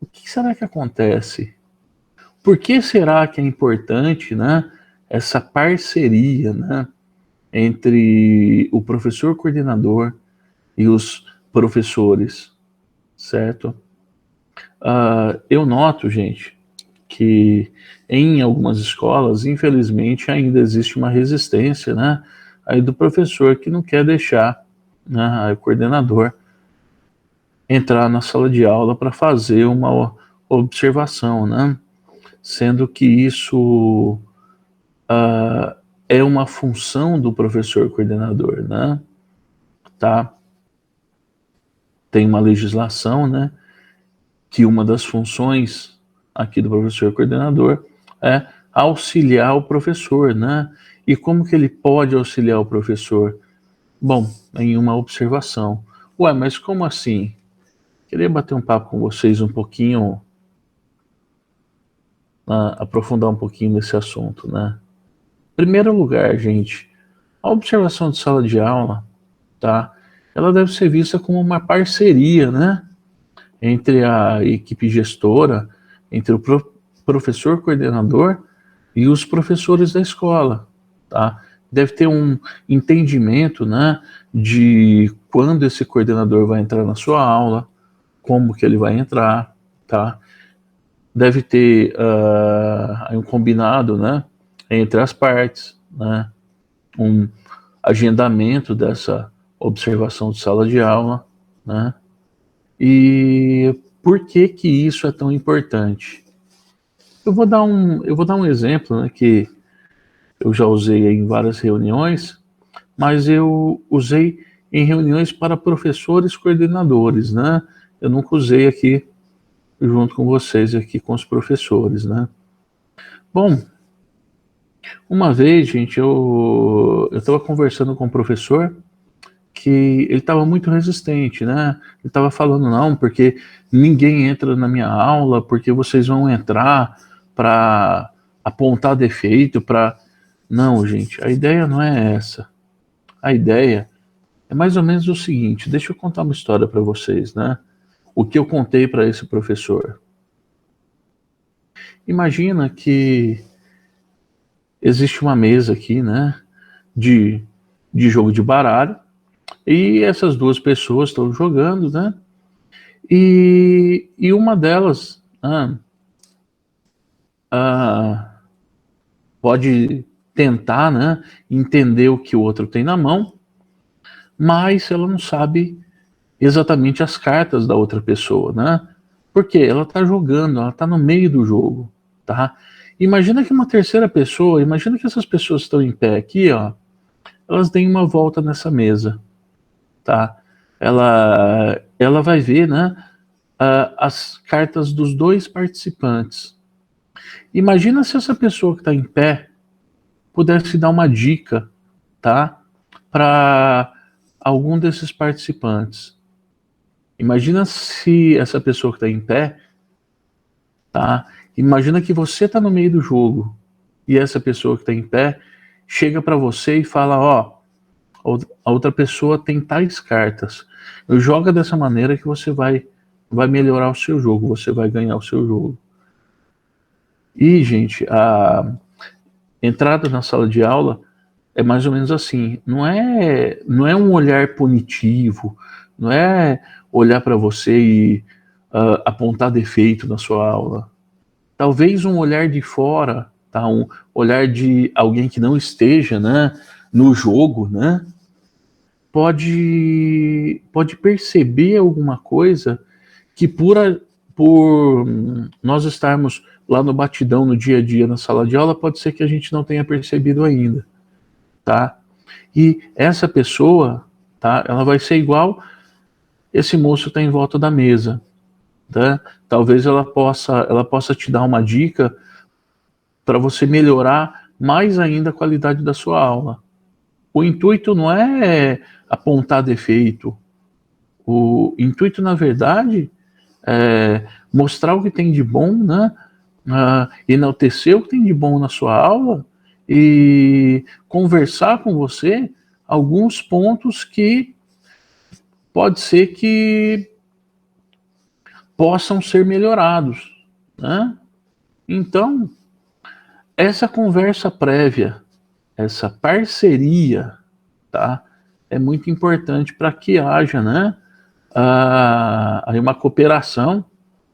O que será que acontece? Por que será que é importante, né, essa parceria, né, entre o professor coordenador e os professores, certo? Eu noto, gente, que em algumas escolas, infelizmente, ainda existe uma resistência, né, aí do professor que não quer deixar, né, o coordenador entrar na sala de aula para fazer uma observação, né? Sendo que isso é uma função do professor coordenador, né? Tá? Tem uma legislação, né? Que uma das funções aqui do professor coordenador é auxiliar o professor, né? E como que ele pode auxiliar o professor? Bom, em uma observação. Ué, mas como assim? Queria bater um papo com vocês um pouquinho, aprofundar um pouquinho nesse assunto, né? Em primeiro lugar, gente, a observação de sala de aula, tá? Ela deve ser vista como uma parceria, né? Entre a equipe gestora, entre o professor coordenador e os professores da escola, tá? Deve ter um entendimento, né? De quando esse coordenador vai entrar na sua aula, como que ele vai entrar, tá? Deve ter um combinado, né, entre as partes, né, um agendamento dessa observação de sala de aula, né? E por que que isso é tão importante? Eu vou dar um exemplo, né, que eu já usei em várias reuniões, mas eu usei em reuniões para professores coordenadores, né? Eu nunca usei aqui junto com vocês, aqui com os professores, né? Bom, uma vez, gente, eu estava conversando com um professor que ele estava muito resistente, né? Ele estava falando, não, porque ninguém entra na minha aula, porque vocês vão entrar para apontar defeito, para... Não, gente, a ideia não é essa. A ideia é mais ou menos o seguinte, deixa eu contar uma história para vocês, né? O que eu contei para esse professor. Imagina que existe uma mesa aqui, né, de jogo de baralho, e essas duas pessoas estão jogando, né, e uma delas pode tentar, né, entender o que o outro tem na mão, mas ela não sabe exatamente as cartas da outra pessoa, né, porque ela está jogando, ela está no meio do jogo, tá? Imagina que uma terceira pessoa, imagina que essas pessoas que estão em pé aqui, ó, elas deem uma volta nessa mesa, tá? Ela vai ver, né, as cartas dos dois participantes. Imagina se essa pessoa que está em pé pudesse dar uma dica, tá, para algum desses participantes. Imagina se essa pessoa que está em pé, tá? Imagina que você está no meio do jogo, e essa pessoa que está em pé chega para você e fala, ó, a outra pessoa tem tais cartas, joga dessa maneira que você vai melhorar o seu jogo, você vai ganhar o seu jogo. E, gente, a entrada na sala de aula é mais ou menos assim, não é um olhar punitivo, não é olhar para você e apontar defeito na sua aula. Talvez um olhar de fora, tá? Um olhar de alguém que não esteja, né, no jogo, né, pode perceber alguma coisa que por nós estarmos lá no batidão, no dia a dia, na sala de aula, pode ser que a gente não tenha percebido ainda, tá? E essa pessoa, tá, ela vai ser igual esse moço está em volta da mesa, tá? Talvez ela possa te dar uma dica para você melhorar mais ainda a qualidade da sua aula. O intuito não é apontar defeito. O intuito, na verdade, é mostrar o que tem de bom, né? Enaltecer o que tem de bom na sua aula e conversar com você alguns pontos que pode ser que possam ser melhorados, né? Então, essa conversa prévia, essa parceria, tá, é muito importante para que haja, né, aí uma cooperação,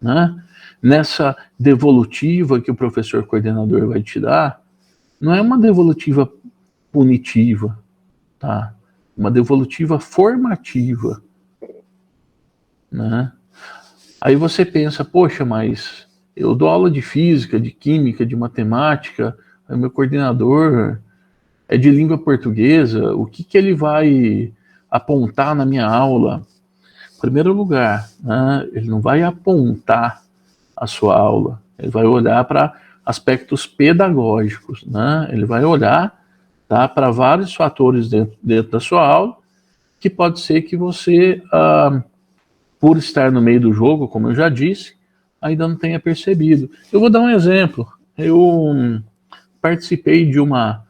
né, nessa devolutiva que o professor coordenador vai te dar, não é uma devolutiva punitiva, tá, uma devolutiva formativa, né. Aí você pensa, poxa, mas eu dou aula de física, de química, de matemática, aí meu coordenador é de língua portuguesa, o que ele vai apontar na minha aula? Em primeiro lugar, né, ele não vai apontar a sua aula, ele vai olhar para aspectos pedagógicos, né, ele vai olhar, tá, para vários fatores dentro da sua aula, que pode ser que você, por estar no meio do jogo, como eu já disse, ainda não tenha percebido. Eu vou dar um exemplo. Eu participei de uma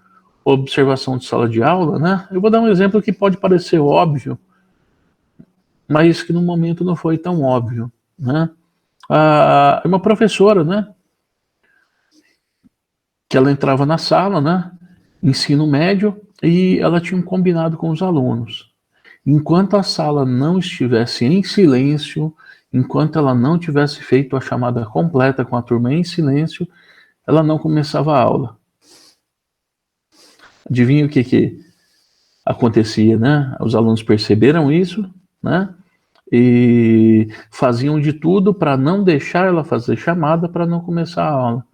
observação de sala de aula, né? Eu vou dar um exemplo que pode parecer óbvio, mas que no momento não foi tão óbvio, né? Uma professora, né? Que ela entrava na sala, né? Ensino médio, e ela tinha um combinado com os alunos. Enquanto a sala não estivesse em silêncio, enquanto ela não tivesse feito a chamada completa com a turma em silêncio, ela não começava a aula. Adivinha o que acontecia, né? Os alunos perceberam isso, né? E faziam de tudo para não deixar ela fazer chamada, para não começar a aula.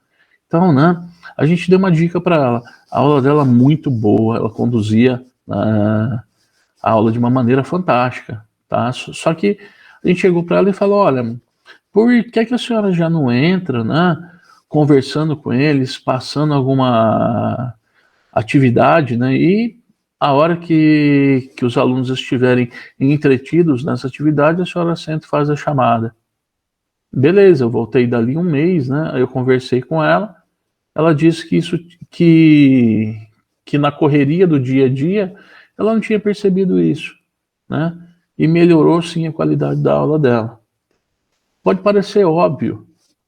Então, né? A gente deu uma dica para ela. A aula dela muito boa, ela conduzia a aula de uma maneira fantástica, tá? Só que a gente chegou para ela e falou, olha, por que a senhora já não entra, né? Conversando com eles, passando alguma atividade, né? E a hora que os alunos estiverem entretidos nessa atividade, a senhora senta e faz a chamada. Beleza, eu voltei dali um mês, né? Aí eu conversei com ela. Ela disse que na correria do dia a dia ela não tinha percebido isso, né? E melhorou sim a qualidade da aula dela. Pode parecer óbvio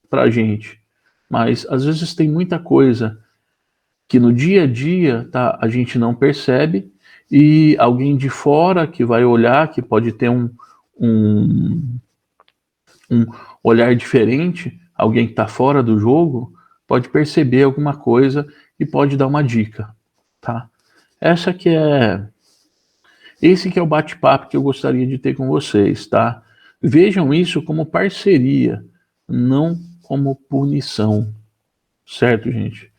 para a gente, mas às vezes tem muita coisa que no dia a dia, tá, a gente não percebe, e alguém de fora que vai olhar, que pode ter um olhar diferente, alguém que está fora do jogo, pode perceber alguma coisa e pode dar uma dica, tá? Esse que é o bate-papo que eu gostaria de ter com vocês, tá? Vejam isso como parceria, não como punição, certo, gente?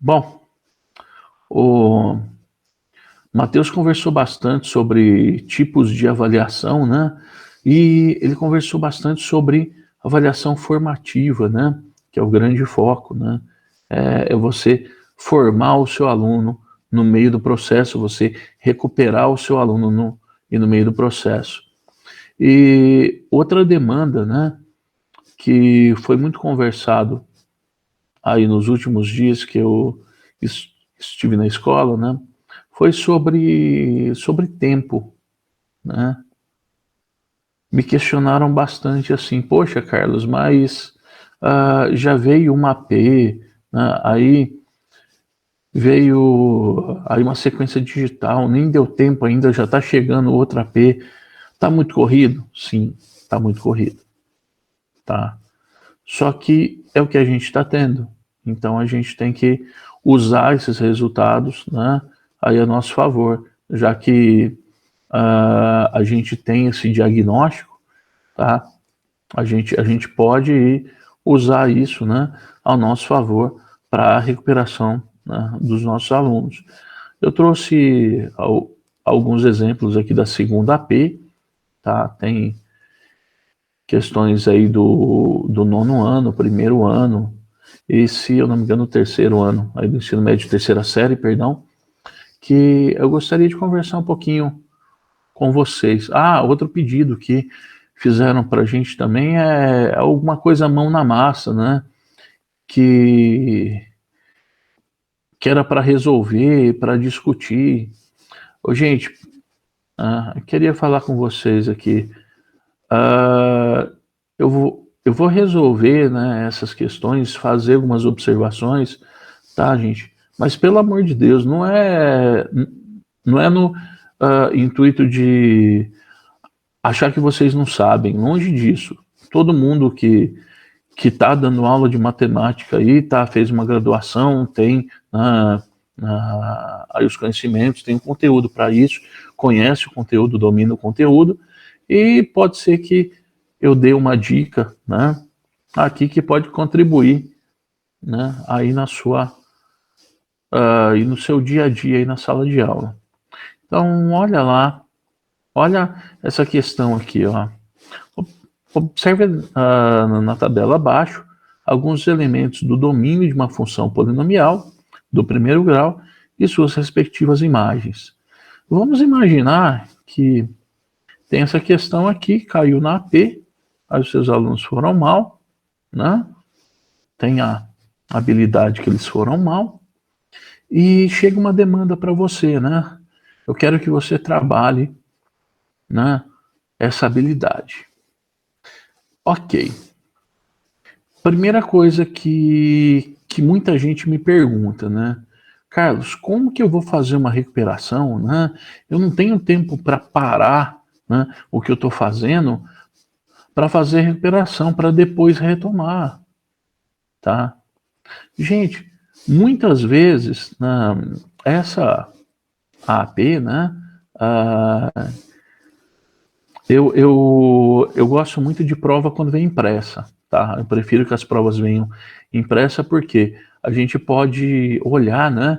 Bom, o Matheus conversou bastante sobre tipos de avaliação, né? E ele conversou bastante sobre avaliação formativa, né? Que é o grande foco, né? É você formar o seu aluno no meio do processo, você recuperar o seu aluno no meio do processo. E outra demanda, né? Que foi muito conversado aí nos últimos dias que eu estive na escola, né, foi sobre tempo, né? Me questionaram bastante assim, poxa, Carlos, mas já veio uma AP, né, aí veio aí uma sequência digital, nem deu tempo ainda, já está chegando outra AP. Tá muito corrido? Sim, tá muito corrido, tá? Só que é o que a gente está tendo. Então a gente tem que usar esses resultados, né, aí a nosso favor, já que a gente tem esse diagnóstico, tá? A gente pode usar isso, né, ao nosso favor para a recuperação, né, dos nossos alunos. Eu trouxe alguns exemplos aqui da segunda AP, tá? Tem questões aí do nono ano, primeiro ano, e se eu não me engano, o terceiro ano, aí do ensino médio, terceira série, perdão, que eu gostaria de conversar um pouquinho com vocês. Outro pedido que fizeram para a gente também é alguma coisa mão na massa, né? Que era para resolver, para discutir. Ô, gente, eu queria falar com vocês aqui. Eu vou resolver, né, essas questões, fazer algumas observações, tá, gente? Mas pelo amor de Deus, não é no intuito de achar que vocês não sabem, longe disso. Todo mundo que está dando aula de matemática aí, fez uma graduação, tem aí os conhecimentos, tem um conteúdo para isso, conhece o conteúdo, domina o conteúdo, e pode ser que eu dê uma dica, né, aqui que pode contribuir, né, aí na sua e no seu dia a dia aí na sala de aula. Então, olha lá, olha essa questão aqui, ó. Observe na tabela abaixo alguns elementos do domínio de uma função polinomial do primeiro grau e suas respectivas imagens. Vamos imaginar que tem essa questão aqui, caiu na AP, aí os seus alunos foram mal, né? Tem a habilidade que eles foram mal, e chega uma demanda para você, né? Eu quero que você trabalhe, né, essa habilidade. Ok. Primeira coisa que muita gente me pergunta, né? Carlos, como que eu vou fazer uma recuperação, né? Eu não tenho tempo para parar, né, o que eu estou fazendo para fazer recuperação, para depois retomar, tá? Gente, muitas vezes, essa AP, né, eu gosto muito de prova quando vem impressa, tá? Eu prefiro que as provas venham impressa porque a gente pode olhar, né,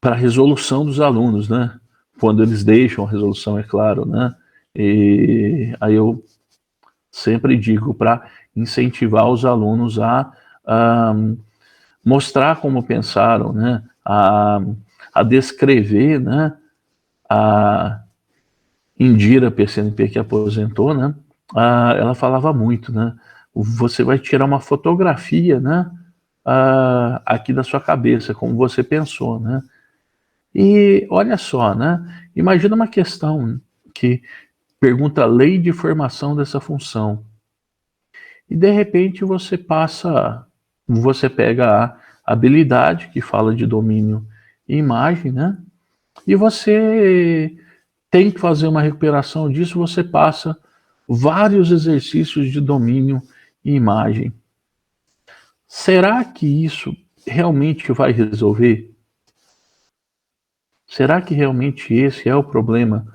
para a resolução dos alunos, né? Quando eles deixam a resolução, é claro, né? E aí eu sempre digo para incentivar os alunos a mostrar como pensaram, né? A descrever, né? A Indira PCNP, que aposentou, né? Ela falava muito, né? Você vai tirar uma fotografia, né? Aqui da sua cabeça, como você pensou, né? E olha só, né? Imagina uma questão que pergunta a lei de formação dessa função. E de repente você pega a habilidade, que fala de domínio e imagem, né? E você tem que fazer uma recuperação disso, você passa vários exercícios de domínio e imagem. Será que isso realmente vai resolver? Será que realmente esse é o problema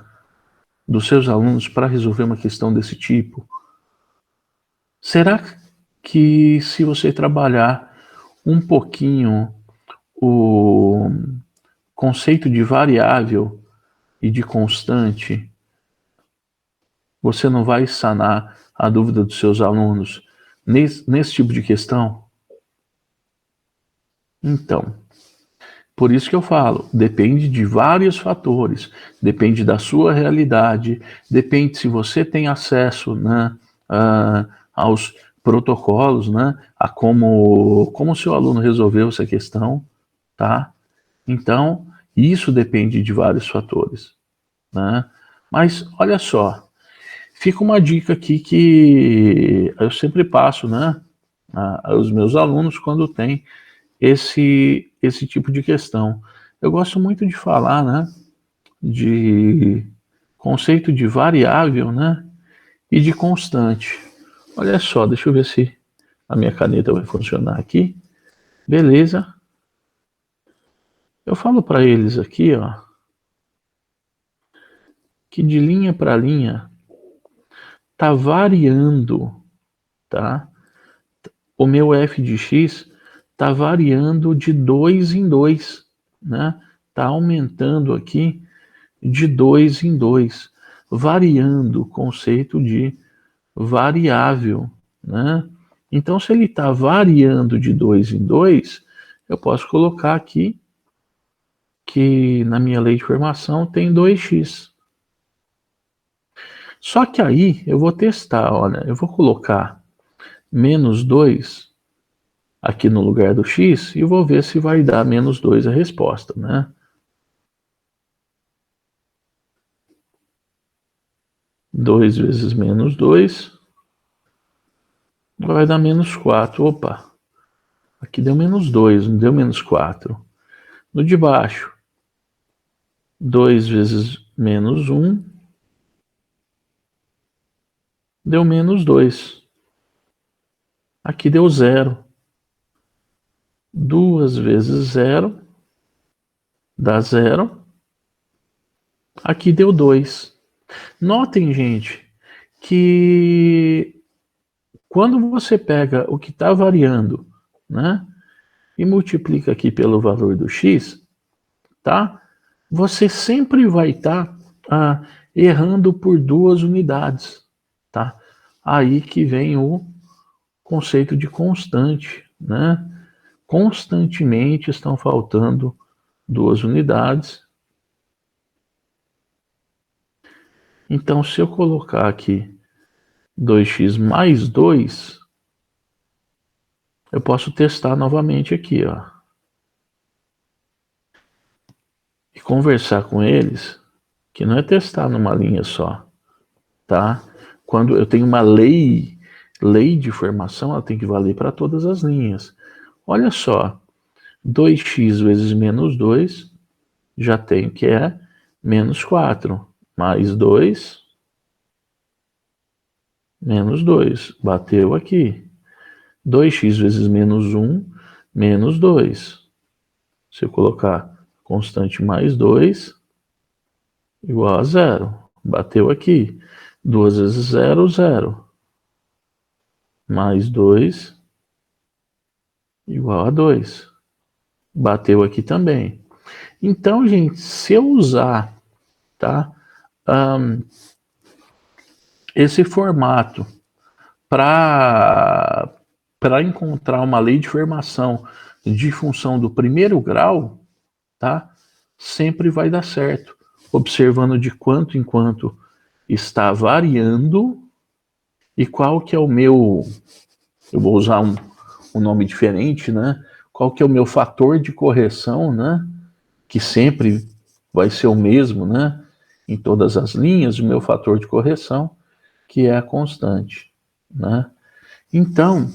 dos seus alunos para resolver uma questão desse tipo? Será que se você trabalhar um pouquinho o conceito de variável e de constante, você não vai sanar a dúvida dos seus alunos nesse tipo de questão? Então, por isso que eu falo, depende de vários fatores, depende da sua realidade, depende se você tem acesso, né, aos protocolos, né, a como o seu aluno resolveu essa questão, tá? Então, isso depende de vários fatores, né? Mas, olha só, fica uma dica aqui que eu sempre passo, né, aos meus alunos quando tem esse tipo de questão. Eu gosto muito de falar, né, de conceito de variável, né, e de constante. Olha só, deixa eu ver se a minha caneta vai funcionar aqui. Beleza. Eu falo para eles aqui, ó, que de linha para linha tá variando, tá? O meu f de x tá variando de 2 em 2, né? Tá aumentando aqui de 2 em 2, variando o conceito de variável, né? Então, se ele está variando de 2 em 2, eu posso colocar aqui que na minha lei de formação tem 2x. Só que aí eu vou testar, olha, eu vou colocar menos 2 aqui no lugar do x e vou ver se vai dar menos 2 a resposta, né? Dois vezes menos 2 vai dar menos 4. Opa, aqui deu menos 2, não deu menos 4. No de baixo, 2 vezes menos 1 deu menos 2. Aqui deu 0. 2 vezes 0 dá 0. Aqui deu 2. Notem, gente, que quando você pega o que está variando, né, e multiplica aqui pelo valor do x, tá? Você sempre vai estar errando por 2 unidades, tá? Aí que vem o conceito de constante, né? Constantemente estão faltando 2 unidades. Então, se eu colocar aqui 2x mais 2, eu posso testar novamente aqui, ó. E conversar com eles, que não é testar numa linha só, tá? Quando eu tenho uma lei de formação, ela tem que valer para todas as linhas. Olha só, 2x vezes menos 2, já tenho que é menos 4, mais 2, menos 2, bateu aqui. 2x vezes menos 1, menos 2. Se eu colocar constante mais 2, igual a 0. Bateu aqui. 2 vezes 0, 0. Mais 2, igual a 2. Bateu aqui também. Então, gente, se eu usar, tá, esse formato para encontrar uma lei de formação de função do primeiro grau, tá, sempre vai dar certo, observando de quanto em quanto está variando e qual que é o meu, eu vou usar um nome diferente, né? Qual que é o meu fator de correção, né? Que sempre vai ser o mesmo, né? Em todas as linhas, o meu fator de correção, que é a constante, né? Então,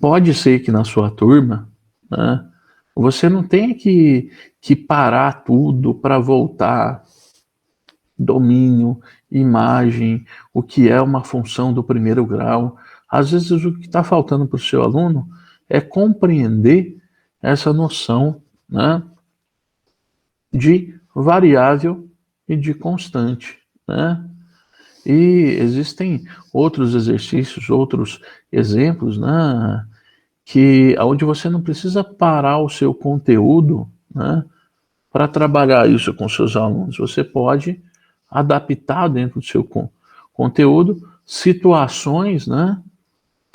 pode ser que na sua turma, né, você não tenha que parar tudo para voltar domínio, imagem, o que é uma função do primeiro grau. Às vezes o que está faltando para o seu aluno é compreender essa noção, né, de variável e de constante, né? E existem outros exercícios, outros exemplos, né, que onde você não precisa parar o seu conteúdo, né, para trabalhar isso com seus alunos. Você pode adaptar dentro do seu conteúdo situações, né,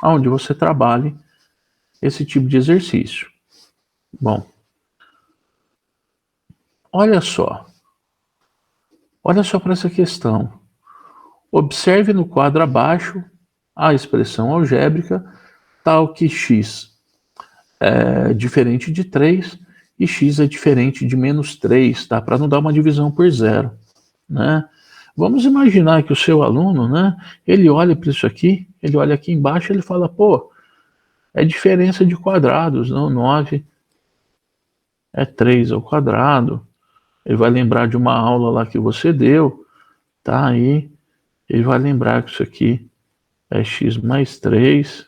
onde você trabalhe esse tipo de exercício. Bom, olha só para essa questão. Observe no quadro abaixo a expressão algébrica, tal que x é diferente de 3 e x é diferente de menos 3, tá? Para não dar uma divisão por zero, né? Vamos imaginar que o seu aluno, né, ele olha para isso aqui, ele olha aqui embaixo e ele fala, pô, é diferença de quadrados, não? 9 é 3 ao quadrado. Ele vai lembrar de uma aula lá que você deu, tá? Aí ele vai lembrar que isso aqui é x mais 3,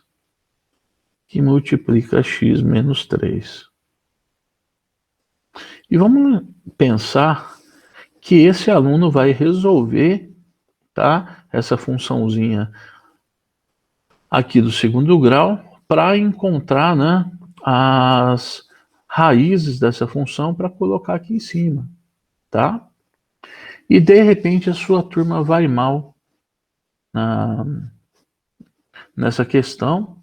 que multiplica x menos 3. E vamos pensar que esse aluno vai resolver, tá, essa funçãozinha aqui do segundo grau para encontrar, né, as raízes dessa função para colocar aqui em cima, tá? E de repente a sua turma vai mal nessa questão,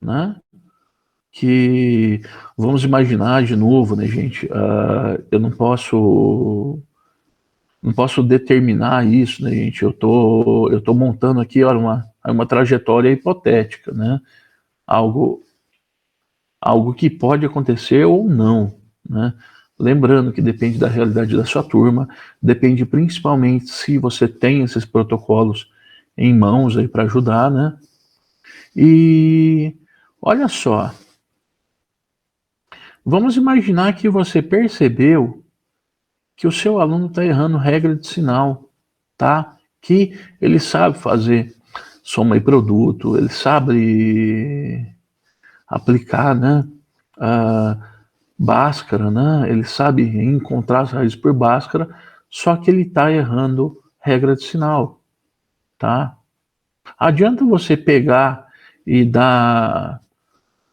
né? Que vamos imaginar de novo, né, gente? Eu não posso determinar isso, né, gente? Eu tô montando aqui, olha, uma trajetória hipotética, né? Algo que pode acontecer ou não, né? Lembrando que depende da realidade da sua turma, depende principalmente se você tem esses protocolos em mãos aí para ajudar, né? E olha só, vamos imaginar que você percebeu que o seu aluno está errando regra de sinal, tá? Que ele sabe fazer soma e produto, ele sabe aplicar, né? Bhaskara, né? Ele sabe encontrar as raízes por Bhaskara, só que ele está errando regra de sinal, tá? Adianta você pegar e dar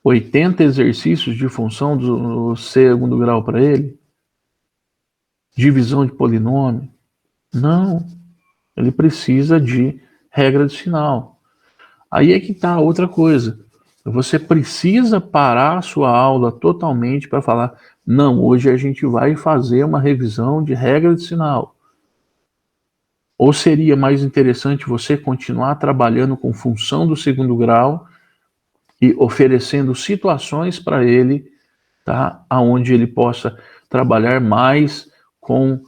80 exercícios de função do segundo grau para ele? Divisão de polinômio? Não. Ele precisa de regra de sinal. Aí é que está outra coisa. Você precisa parar a sua aula totalmente para falar, não, hoje a gente vai fazer uma revisão de regra de sinal. Ou seria mais interessante você continuar trabalhando com função do segundo grau e oferecendo situações para ele, tá? Onde ele possa trabalhar mais com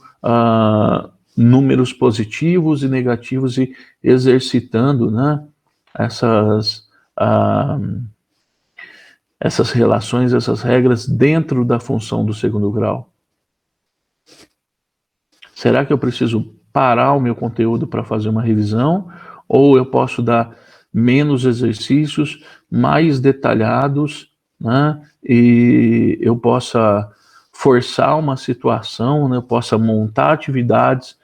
números positivos e negativos e exercitando, né, essas relações, essas regras dentro da função do segundo grau. Será que eu preciso parar o meu conteúdo para fazer uma revisão? Ou eu posso dar menos exercícios, mais detalhados, né? E eu possa forçar uma situação, né? Eu possa montar atividades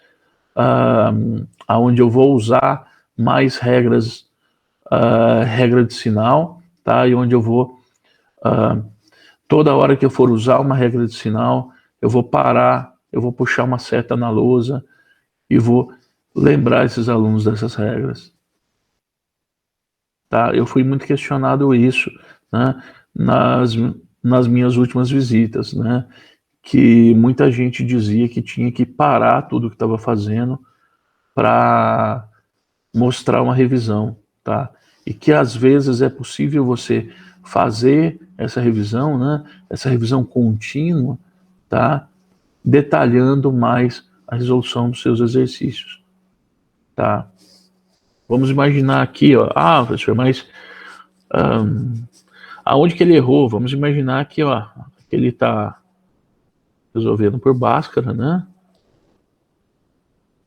onde eu vou usar mais regras, regra de sinal, tá? E onde eu vou, toda hora que eu for usar uma regra de sinal, eu vou parar, eu vou puxar uma seta na lousa e vou lembrar esses alunos dessas regras. Tá? Eu fui muito questionado isso, né, nas minhas últimas visitas, né, que muita gente dizia que tinha que parar tudo que estava fazendo para mostrar uma revisão, tá? E que às vezes é possível você fazer essa revisão, né, essa revisão contínua, tá, detalhando mais a resolução dos seus exercícios, tá? Vamos imaginar aqui, ó, professor, mas aonde que ele errou? Vamos imaginar que, ó, ele está resolvendo por Bhaskara, né?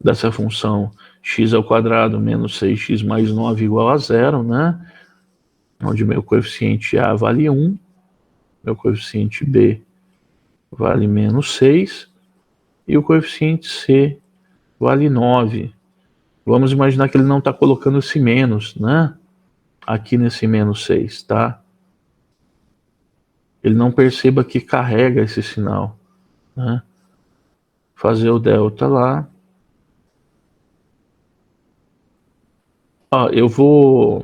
Dessa função x ao quadrado menos 6x mais 9 igual a zero, né? Onde meu coeficiente A vale 1, meu coeficiente B vale menos 6 e o coeficiente C vale 9. Vamos imaginar que ele não está colocando esse menos, né? Aqui nesse menos 6, tá? Ele não perceba que carrega esse sinal, né? Fazer o delta lá. Ó, eu vou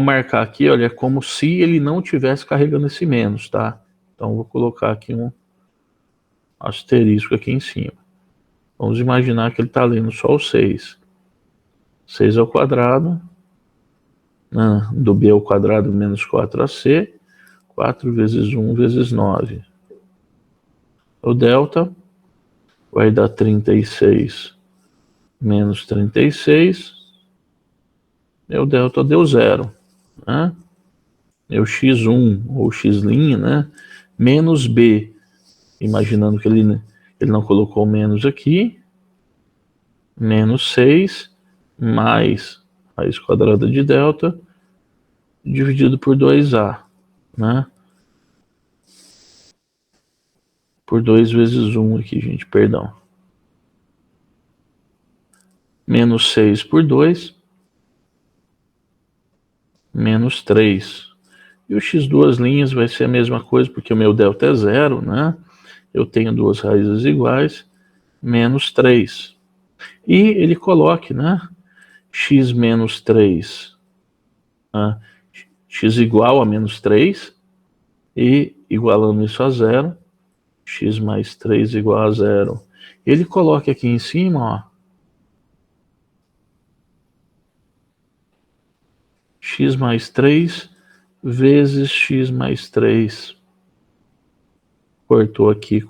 marcar aqui, olha, é como se ele não tivesse carregando esse menos, tá? Então vou colocar aqui um asterisco aqui em cima. Vamos imaginar que ele está lendo só o 6. 6 ao quadrado né, do b ao quadrado menos 4ac, 4 vezes 1 vezes 9. O delta vai dar 36 menos 36, meu delta deu 0, né? Meu x1 ou x', né? Menos b, imaginando que ele não colocou menos aqui, menos 6, mais raiz quadrada de delta, dividido por 2a, né? Por 2 vezes 1 aqui, gente, perdão. Menos 6 por 2, menos 3. E o x duas linhas vai ser a mesma coisa, porque o meu delta é 0, né? Eu tenho duas raízes iguais, menos 3. E ele coloque, né? X menos 3, né? X igual a menos 3, e igualando isso a 0, x mais 3 igual a 0. Ele coloca aqui em cima, ó, x mais 3 vezes x mais 3. Cortou aqui,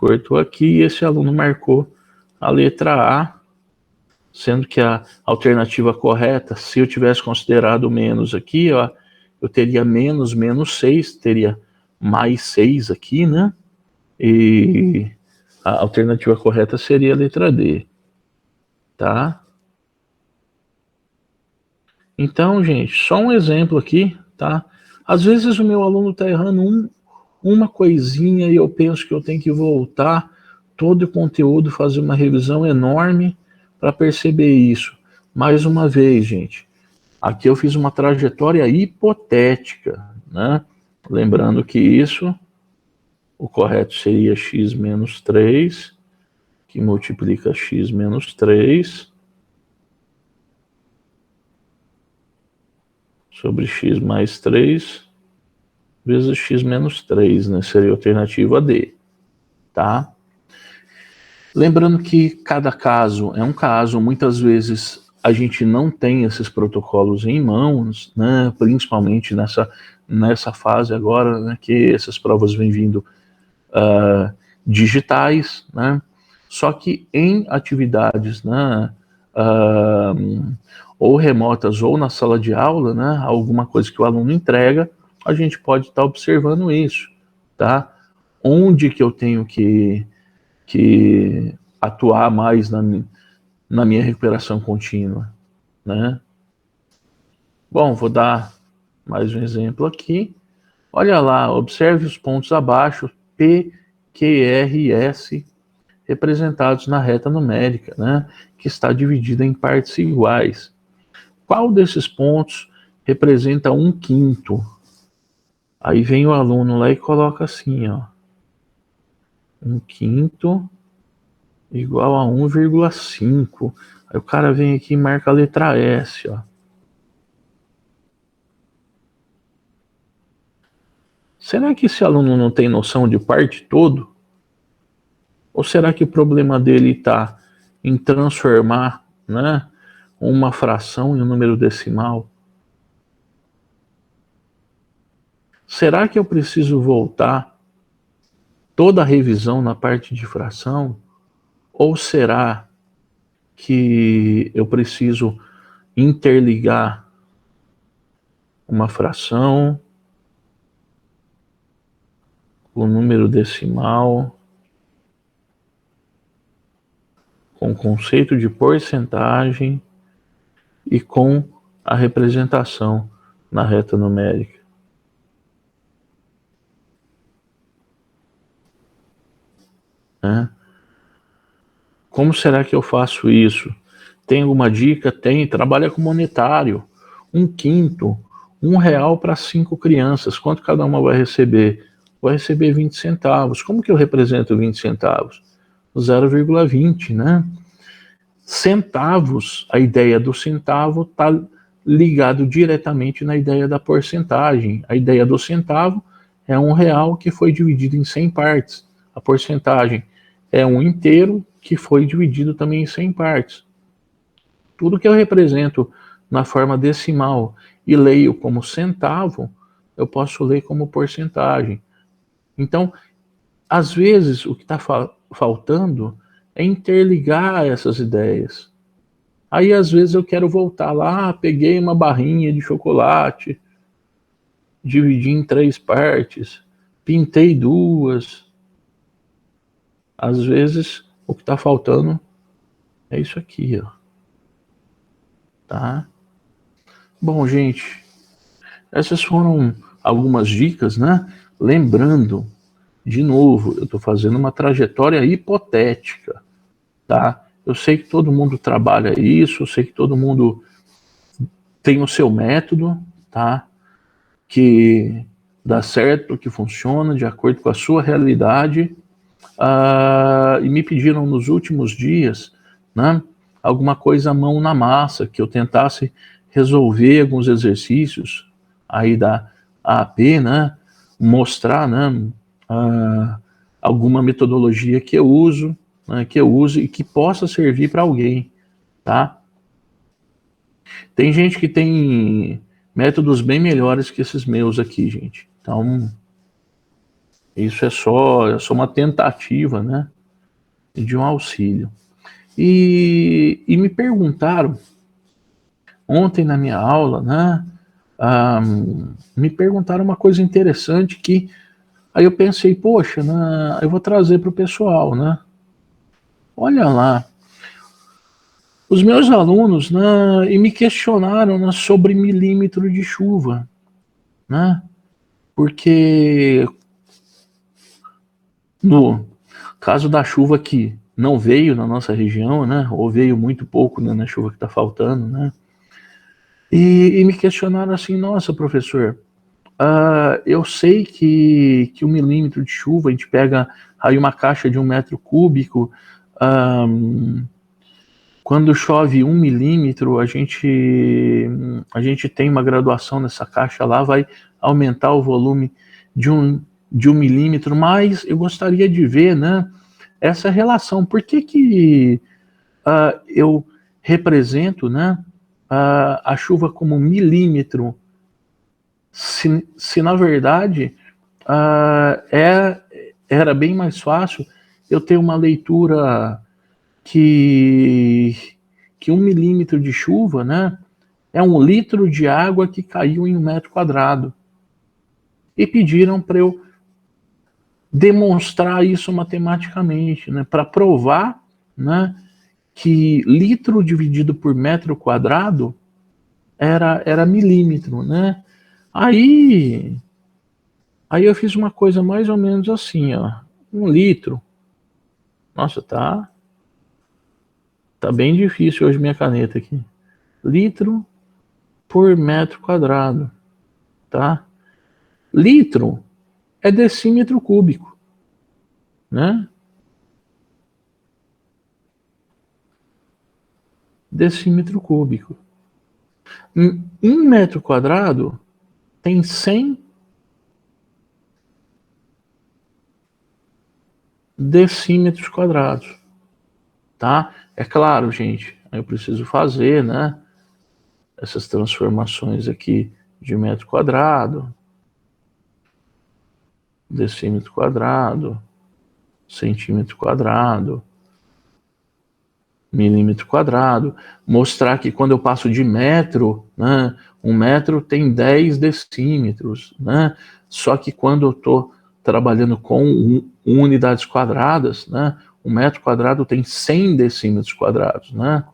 e esse aluno marcou a letra A, sendo que a alternativa correta, se eu tivesse considerado menos aqui, ó, eu teria menos 6, teria mais 6 aqui, né? E a alternativa correta seria a letra D, tá? Então, gente, só um exemplo aqui, tá? Às vezes o meu aluno está errando uma coisinha e eu penso que eu tenho que voltar todo o conteúdo, fazer uma revisão enorme para perceber isso. Mais uma vez, gente, aqui eu fiz uma trajetória hipotética, né? Lembrando que isso, o correto seria x menos 3, que multiplica x menos 3, sobre x mais 3, vezes x menos 3, né? Seria a alternativa D, tá? Lembrando que cada caso é um caso, muitas vezes a gente não tem esses protocolos em mãos, né? Principalmente nessa fase agora, né? Que essas provas vêm vindo digitais, né? Só que em atividades, né? Ou remotas ou na sala de aula, né? Alguma coisa que o aluno entrega, a gente pode estar observando isso, tá? Onde que eu tenho que atuar mais na minha recuperação contínua, né? Bom, vou dar mais um exemplo aqui. Olha lá, observe os pontos abaixo, P, Q, R e S, representados na reta numérica, né? Que está dividida em partes iguais. Qual desses pontos representa 1/5? Aí vem o aluno lá e coloca assim, ó. 1/5 igual a 1,5. Aí o cara vem aqui e marca a letra S, ó. Será que esse aluno não tem noção de parte todo? Ou será que o problema dele está em transformar, né, uma fração em um número decimal? Será que eu preciso voltar toda a revisão na parte de fração? Ou será que eu preciso interligar uma fração, o número decimal, com o conceito de porcentagem e com a representação na reta numérica? Né? Como será que eu faço isso? Tem alguma dica? Tem. Trabalha com monetário. 1/5, R$1 para 5 crianças. Quanto cada uma vai receber? Vai receber 20 centavos. Como que eu represento 20 centavos? 0,20, né? Centavos, a ideia do centavo está ligado diretamente na ideia da porcentagem. A ideia do centavo é R$1 que foi dividido em 100 partes. A porcentagem é 1 inteiro que foi dividido também em 100 partes. Tudo que eu represento na forma decimal e leio como centavo, eu posso ler como porcentagem. Então, às vezes, o que está faltando é interligar essas ideias. Aí, às vezes, eu quero voltar lá, peguei uma barrinha de chocolate, dividi em 3 partes, pintei 2. Às vezes, o que está faltando é isso aqui, ó. Tá? Bom, gente, essas foram algumas dicas, né? Lembrando, de novo, eu estou fazendo uma trajetória hipotética, tá? Eu sei que todo mundo trabalha isso, eu sei que todo mundo tem o seu método, tá? Que dá certo, que funciona de acordo com a sua realidade. E me pediram nos últimos dias, né, alguma coisa mão na massa, que eu tentasse resolver alguns exercícios aí da AAP, né, mostrar, né, alguma metodologia que eu uso, né, que eu use e que possa servir para alguém, tá? Tem gente que tem métodos bem melhores que esses meus aqui, gente. Então, isso é só uma tentativa, né, de um auxílio. E me perguntaram, ontem na minha aula, né, me perguntaram uma coisa interessante que aí eu pensei, poxa, né, eu vou trazer para o pessoal, né? Olha lá, os meus alunos, né, e me questionaram, né, sobre milímetro de chuva, né? Porque no caso da chuva que não veio na nossa região, né, ou veio muito pouco, né, na chuva que está faltando, né? E me questionaram assim, nossa, professor, eu sei que 1 milímetro de chuva, a gente pega aí uma caixa de 1 metro cúbico, quando chove 1 milímetro, a gente tem uma graduação nessa caixa lá, vai aumentar o volume de 1 milímetro, mas eu gostaria de ver, né, essa relação. Por que eu represento, né, a chuva como milímetro, se na verdade era bem mais fácil eu ter uma leitura que 1 milímetro de chuva, né, é 1 litro de água que caiu em 1 metro quadrado. E pediram para eu demonstrar isso matematicamente, né, para provar, né, que litro dividido por metro quadrado era milímetro, né? Aí eu fiz uma coisa mais ou menos assim, ó. 1 litro. Nossa, tá bem difícil hoje minha caneta aqui. Litro por metro quadrado, tá? Litro é decímetro cúbico, né? Decímetro cúbico. 1 metro quadrado tem 100 decímetros quadrados, tá? É claro, gente, eu preciso fazer, né, essas transformações aqui de metro quadrado, decímetro quadrado, centímetro quadrado, milímetro quadrado, mostrar que quando eu passo de metro, né, 1 metro tem 10 decímetros, né? Só que quando eu estou trabalhando com unidades quadradas, né, 1 metro quadrado tem 100 decímetros quadrados, né?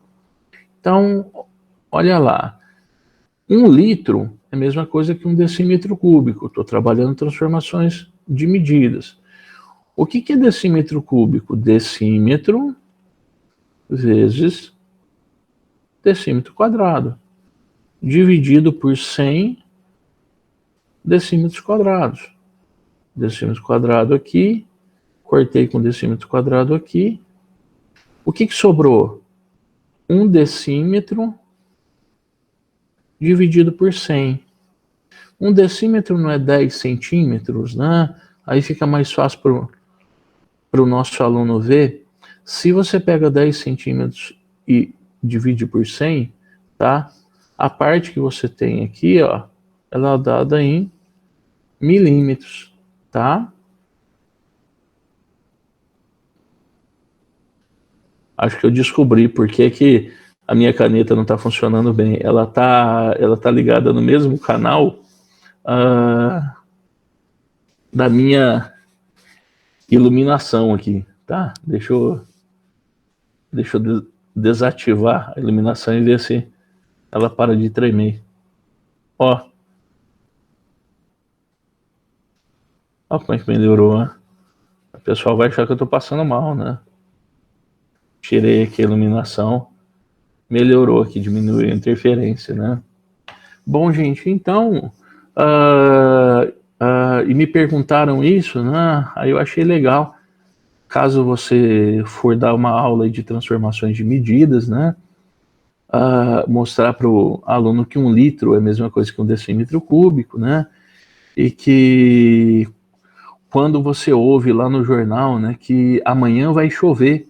Então, olha lá, 1 litro é a mesma coisa que 1 decímetro cúbico. Estou trabalhando transformações de medidas. O que é decímetro cúbico? Decímetro vezes decímetro quadrado, dividido por 100 decímetros quadrados. Decímetro quadrado aqui, cortei com decímetro quadrado aqui. O que sobrou? 1 decímetro dividido por 100. 1 decímetro não é 10 centímetros, né? Aí fica mais fácil para o nosso aluno ver. Se você pega 10 centímetros e divide por 100, tá? A parte que você tem aqui, ó, ela é dada em milímetros, tá? Acho que eu descobri por que a minha caneta não está funcionando bem. Ela tá ligada no mesmo canal da minha iluminação aqui, tá? Deixa eu desativar a iluminação e ver se ela para de tremer. Ó como é que melhorou, né? O pessoal vai achar que eu tô passando mal, né? Tirei aqui a iluminação, melhorou aqui, diminuiu a interferência, né? Bom, gente, então, e me perguntaram isso, né? Aí eu achei legal. Caso você for dar uma aula de transformações de medidas, né? Mostrar para o aluno que 1 litro é a mesma coisa que 1 decímetro cúbico, né? E que quando você ouve lá no jornal, né, que amanhã vai chover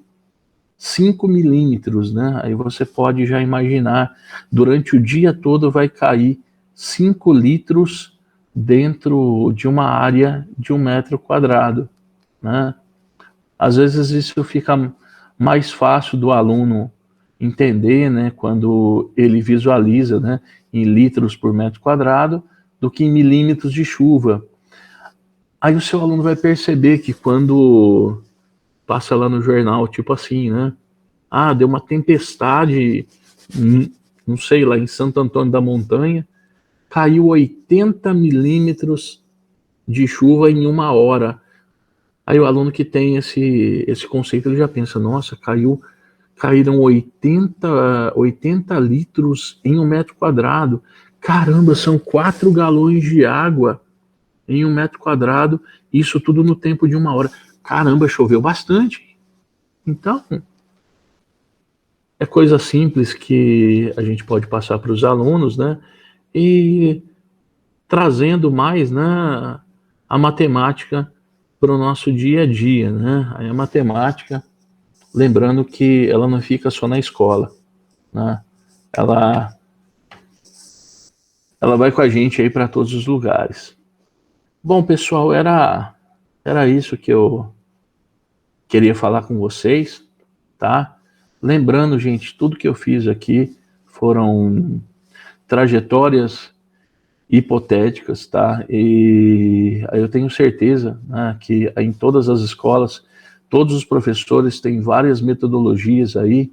5 milímetros, né? Aí você pode já imaginar, durante o dia todo vai cair 5 litros dentro de uma área de 1 metro quadrado, né? Às vezes isso fica mais fácil do aluno entender, né, quando ele visualiza, né, em litros por metro quadrado, do que em milímetros de chuva. Aí o seu aluno vai perceber que quando passa lá no jornal, tipo assim, né, deu uma tempestade, não sei, lá em Santo Antônio da Montanha, caiu 80 milímetros de chuva em 1 hora. Aí o aluno que tem esse conceito, ele já pensa, nossa, caíram 80 litros em 1 metro quadrado. Caramba, são 4 galões de água em 1 metro quadrado, isso tudo no tempo de 1 hora. Caramba, choveu bastante. Então, é coisa simples que a gente pode passar para os alunos, né? E trazendo mais, né, a matemática para o nosso dia a dia, né? Aí a matemática, lembrando que ela não fica só na escola, né? Ela vai com a gente aí para todos os lugares. Bom, pessoal, era isso que eu queria falar com vocês, tá? Lembrando, gente, tudo que eu fiz aqui foram trajetórias hipotéticas, tá? E eu tenho certeza, né, que em todas as escolas, todos os professores têm várias metodologias aí,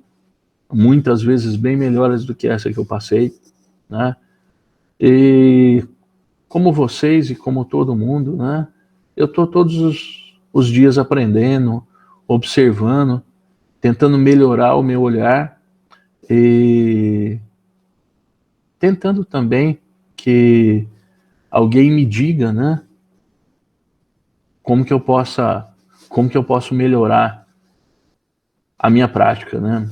muitas vezes bem melhores do que essa que eu passei, né? E como vocês e como todo mundo, né, eu tô todos os dias aprendendo, observando, tentando melhorar o meu olhar e tentando também que alguém me diga, né, como que eu posso melhorar a minha prática, né?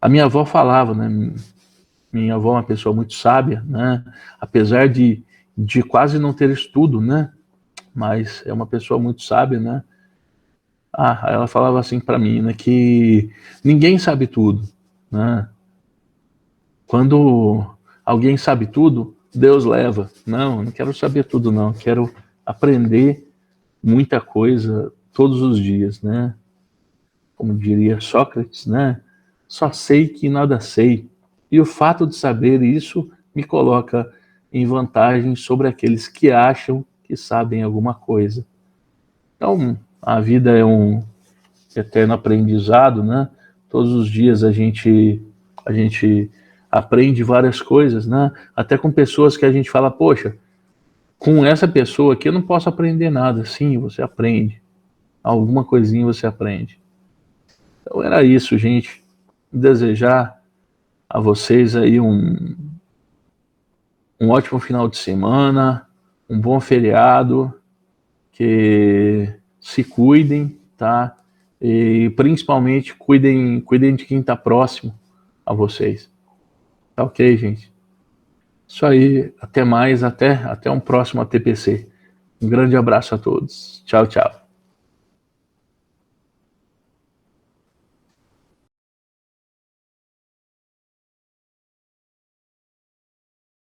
A minha avó falava, né? Minha avó é uma pessoa muito sábia, né? Apesar de quase não ter estudo, né? Mas é uma pessoa muito sábia, né? Ela falava assim para mim, né? Que ninguém sabe tudo, né? Quando alguém sabe tudo, Deus leva. Não quero saber tudo, não. Quero aprender muita coisa todos os dias, né? Como diria Sócrates, né? Só sei que nada sei. E o fato de saber isso me coloca em vantagem sobre aqueles que acham que sabem alguma coisa. Então, a vida é um eterno aprendizado, né? Todos os dias a gente aprende várias coisas, né? Até com pessoas que a gente fala, poxa, com essa pessoa aqui eu não posso aprender nada. Sim, você aprende. Alguma coisinha você aprende. Então era isso, gente. Desejar a vocês aí um ótimo final de semana, um bom feriado, que se cuidem, tá? E principalmente cuidem de quem está próximo a vocês. Tá ok, gente? Isso aí, até mais, até um próximo ATPC. Um grande abraço a todos. Tchau, tchau.